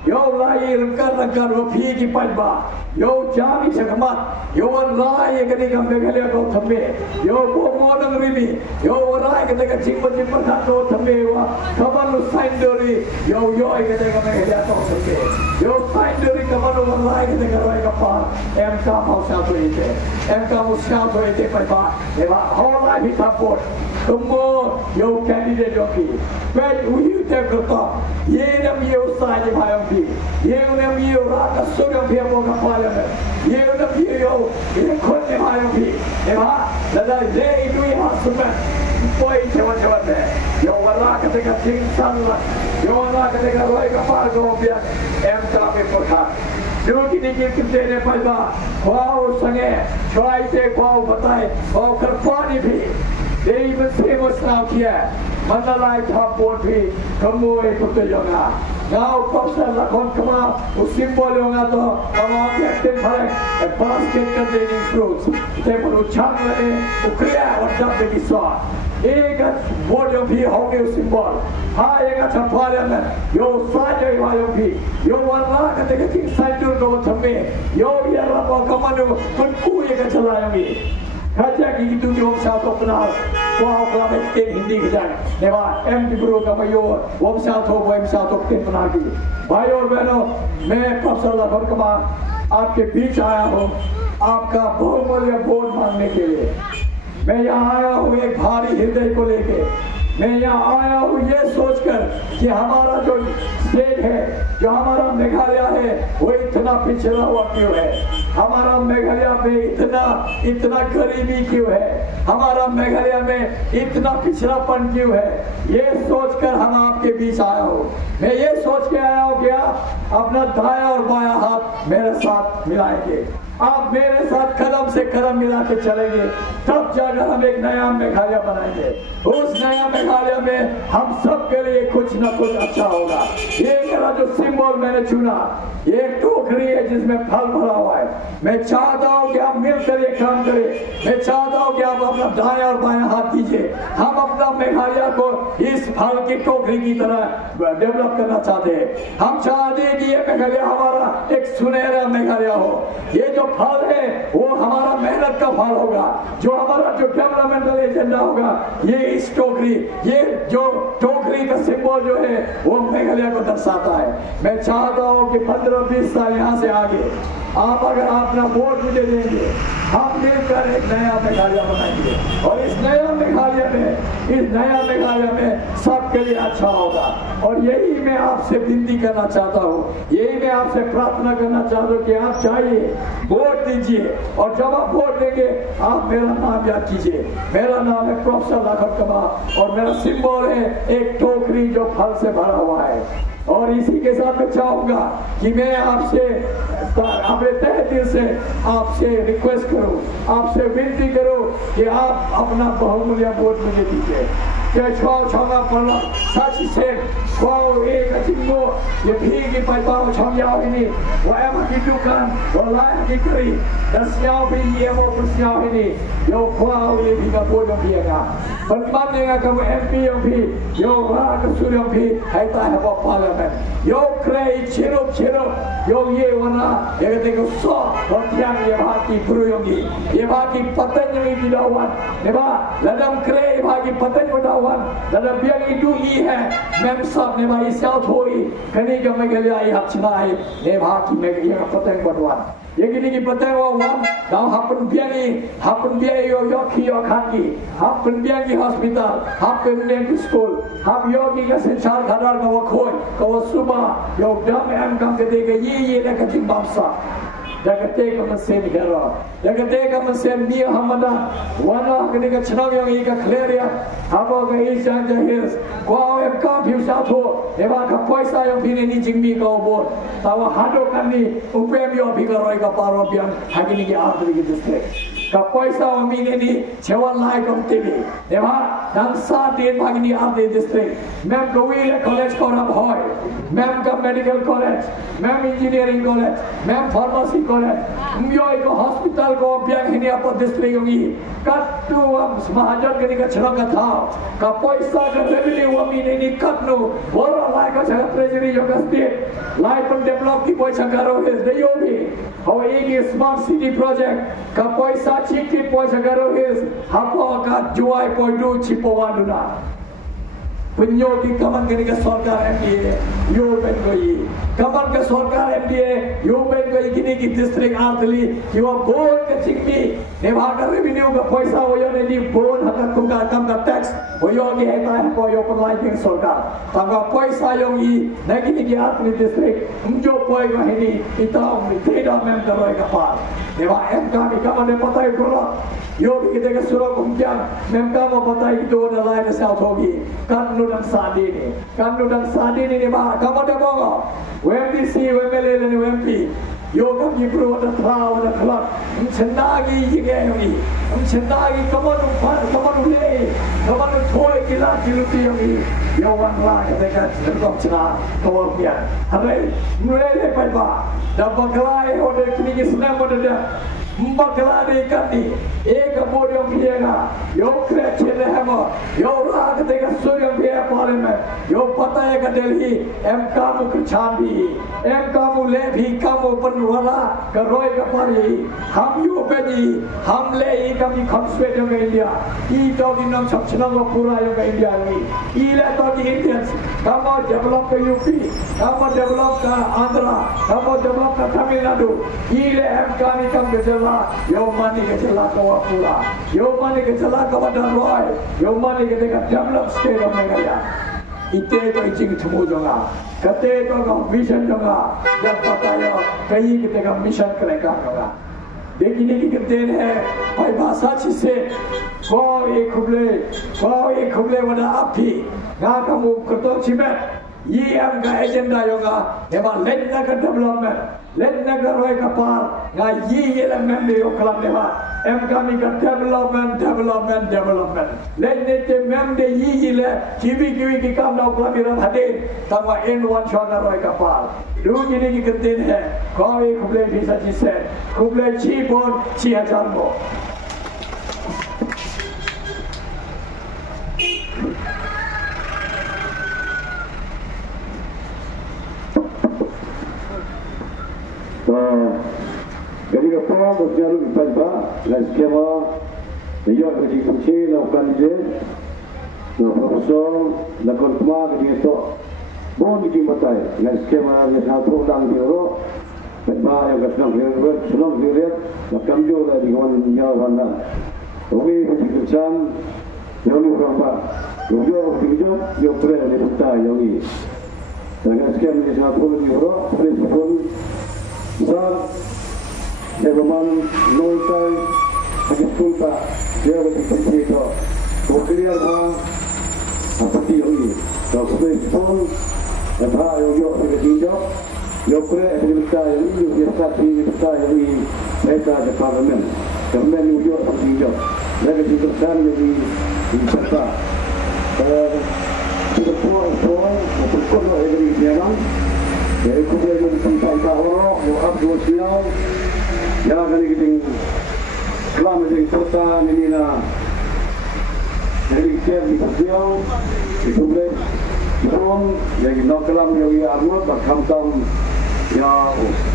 yo lai rengkar ropi ki palba yo jami cakamat yo lai ke dikam Meghalaya ko thambe yo bomodang rimi yo lai ke dikam cimpa thato thambe wa kaman saindori yo ke dikam Meghalaya ko thambe yo saindori kaman lai ke dikam roi kapal emkam usah to ite palba eva holai bitapot Kumbo yo candidate yoki, but we take the top. Ye nam yo side bhayampi, ye nam yo raka sugam phemo ka parliament, ye nam yo ye khonne bhayampi. Eva, lada ye idui hasuma, poi chewa de. Yo wala ka teka sing sanla, yo wala ka teka roi ka par go biak, em ta me porkha. जो कि देखिए कितने ने पैदा वाओ संगे चौराहे वाओ बताए वाओ कर पानी भी यही में फेमस नाम किया मंडलाई था बोर्ड भी कमोए कुत्ते जोगा गाँव पक्ष लखन कमा उस सिंबल जोगा तो कमाओ के एक्टिव भरे बास्केट कर देने फ्रूट्स ते पर उछाल वाले उकरिया और जब देखी स्वाद एक बोर्ड जो भी होंगे उस सिंबल हाँ एक अच्छा पार्लियामेंट यो साजे वालों भी यो वाला कहते हैं कि साइडर को थमे यो ये रबा कमानो पंकु एक चलाएंगे kaca gitu di wamsa to kenal wah kalau kita Hindi kita newa M di bro kama yo wamsa to kenal lagi भाई और बहनों मैं प्रोफेसर लखन कुमार आपके बीच आया हूँ आपका बहुमूल्य वोट मांगने के लिए मैं यहाँ आया हूँ एक भारी हृदय को लेके मैं यहाँ आया हूँ ये सोचकर कि हमारा जो स्टेट है जो हमारा मेघालय है वो इतना पिछड़ा हुआ क्यों है हमारा मेघालय में इतना गरीबी क्यों है हमारा मेघालय में इतना पिछड़ापन क्यों है ये सोचकर हम आपके बीच आया हूँ मैं ये सोच के आया हूँ क्या अपना दाया और बाया हाथ मेरे साथ मिलाएंगे आप मेरे साथ कदम से कदम मिला के चलेंगे तब जाकर हम एक नया मेघालय बनाएंगे उस नया मेघालय में हम सब के लिए कुछ न कुछ अच्छा होगा ये मेरा जो सिंबल मैंने चुना, ये टोकरी है जिसमें फल भरा हुआ है। मैं चाहता हूँ कि आप मिलकर ये काम करें। मैं चाहता हूँ कि आप अपना दाएं और बाएं हाथ दीजिए। हम अपना मेघालय को इस फल की टोकरी की तरह डेवलप करना चाहते हैं। हम चाहते हैं कि ये मेघालय हमारा एक सुनहरा मेघालय हो। ये जो फल है वो हमारा मेहनत का फल होगा, जो हमारा जो डेवलपमेंटल एजेंडा होगा, ये इस टोकरी, ये जो टोकरी का सिंबल जो है वो मेघालय को दर्शाता है। मैं चाहता हूँ कि 15-20 साल यहाँ से आगे आप अगर अपना वोट मुझे देंगे, हम मिलकर एक नया मेघालय बनाएंगे और इस नया मेघालय में सबके लिए अच्छा होगा। और यही मैं आपसे विनती करना चाहता हूँ, यही मैं आपसे प्रार्थना करना चाहता हूँ कि आप चाहिए वोट दीजिए और जब आप वोट देंगे आप मेरा नाम याद कीजिए। मेरा नाम है प्रोफेसर लाखन कमार और मेरा सिंबल है एक टोकरी जो फल से भरा हुआ है। और इसी के साथ मैं चाहूंगा कि मैं आपसे अपने तहे दिल से आपसे रिक्वेस्ट करूं, आपसे विनती करूं कि आप अपना बहुमूल्य वोट मुझे दीजिए। dalam biang itu है मैम साहब ने भाई साउथ होई कहीं जो मैं गया ये हफ्ता है ने भाग में ये पतंग बटवान ये की पतंग वन दाव हापन बियांगी यो की यो खाकी हापन बियांगी हॉस्पिटल हापन बियांगी स्कूल हाप योगी का संचार खदार का वो खोई का वो सुबह यो दम एम काम के देगा ये लेकर जिम्बाब्सा Jagateka mesin hero, jagateka mesin dia hamada, wana ketika cenang yang ika clearia, apa ke isang jahis, kau yang kau piu satu, eva kapoisa yang pini ni jingmi kau bor, tawa hado kami upem yo bikaroi kaparo biang hagini ki arti ki district. Kapoisa yang pini ni cewan lai kau TV, eva dan saat din hagini arti district. Mem kawile college kau rap hoy, mem ka medical college, mem engineering college, mem pharmacy Myo ko hospital ko biang hini apa district yogi katu mahajan kini ka chhang ka tha ka paisa ka revenue wa mine ni katnu bora lai ka chhang treasury yoga state lai pan develop ki paisa karo is the yogi how egi smart city project ka paisa chiki paisa karo is hapo ka juai poidu chipowaduna penyogi kaman kini ka sarkar MDA yo ben goi kaman ka sarkar MDA yo ben goi kini ki district artli yo bon ka chikmi ne bhaga revenue ka paisa hoyo ne ni bon haka kum ka tax hoyo ki heta ho yo pan king sarkar tanga paisa yo i ne kini ki artli district umjo poi ga hini ita teda mem ka roi ka par ne ba em ka mi kaman ne patai gora yo ki de ka sura kumjang mem ka ma patai ki do na lai na south hogi kan dan sadi ni ba kamu dah bawa WMDC WMLA dan WMP yo kami perlu ada tahu ada kelak mencendagi jika ini mencendagi kamu le kamu toy kila kiluti ini yo wan lah ketika terkop cerah kemudian hari mulai lepas ba dapat kelai order kini Islam ada Mbakla de kani ek podium piega yo kreche rehma yo raag tega suryam piega pare mein yo pata hai ka Delhi em kamu kchandi em kamu le bhi kamu panwala karoi ka pare hum yo beni hum le kami khapswe jo India I to dinam chapchna ko pura yo India ni I le to di Indians kamu develop ka UP kamu develop ka Andhra kamu develop ka Tamil Nadu I le em kami kam gejala yo mani ke chala kawa pura yo mani ke chala kawa Roy yo mani ke dekat develop state of Meghalaya ite to jing thumu jonga kate to ka vision jonga jab बताया कहीं किते का मिशन करेगा होगा देखने की देन है भाई भाषा से कोई खुबले वाला आप भी ना kamu kerto cimet ये आपका एजेंडा होगा हेबा लेट नगर डेवलपमेंट लेट नगर रोय का पार ना ये एलिमेंट ले ओकला लेवा kami ka development lain te mem de yi le kibi ki kam lau kami ram hadin tama in one shot na roi kapal du ni ki kentin hai koi kuble bisa chi se kuble chi bon chi hajar mo Jadi apa berjalan di Padba, dan skema dia kerja kunci, lakukan je, profesor, lakukan kemar dia tu, bon di matai, dan skema dia satu orang dia ro, Padba yang senang dia, lakukan juga di kawan jauhan dah. Okey kerja kerjaan, yang ni berapa? Tujuh, dia pernah di Padba yang ni. Dan skema dia satu orang dia ro, pun besar. Memang nolai bagi sulta dia bagi kita berkeliar apa dia ini kalau pun apa yang dia tinjau yang kerja kita ini dia kita ini kita di parlimen kemudian dia tinjau lagi kita jadi kita kita pun dari dia dari kemudian sampai tahun Abdul Sial ya kali kita kelam jadi kota ini lah jadi siap di Sial itu boleh drone jadi nak kelam jadi armut berkam ya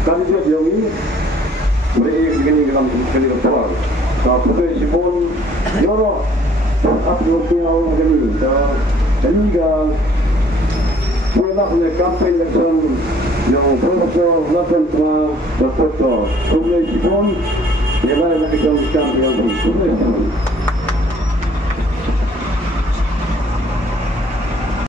kan dia jadi boleh begini kelam kali keluar tapi boleh sipun joro Abdul Sial jadi jadi kan Pernah oleh kampanye election yang profesor lakukan semua berfoto. Kemudian pun dia lain lagi jauh kampanye yang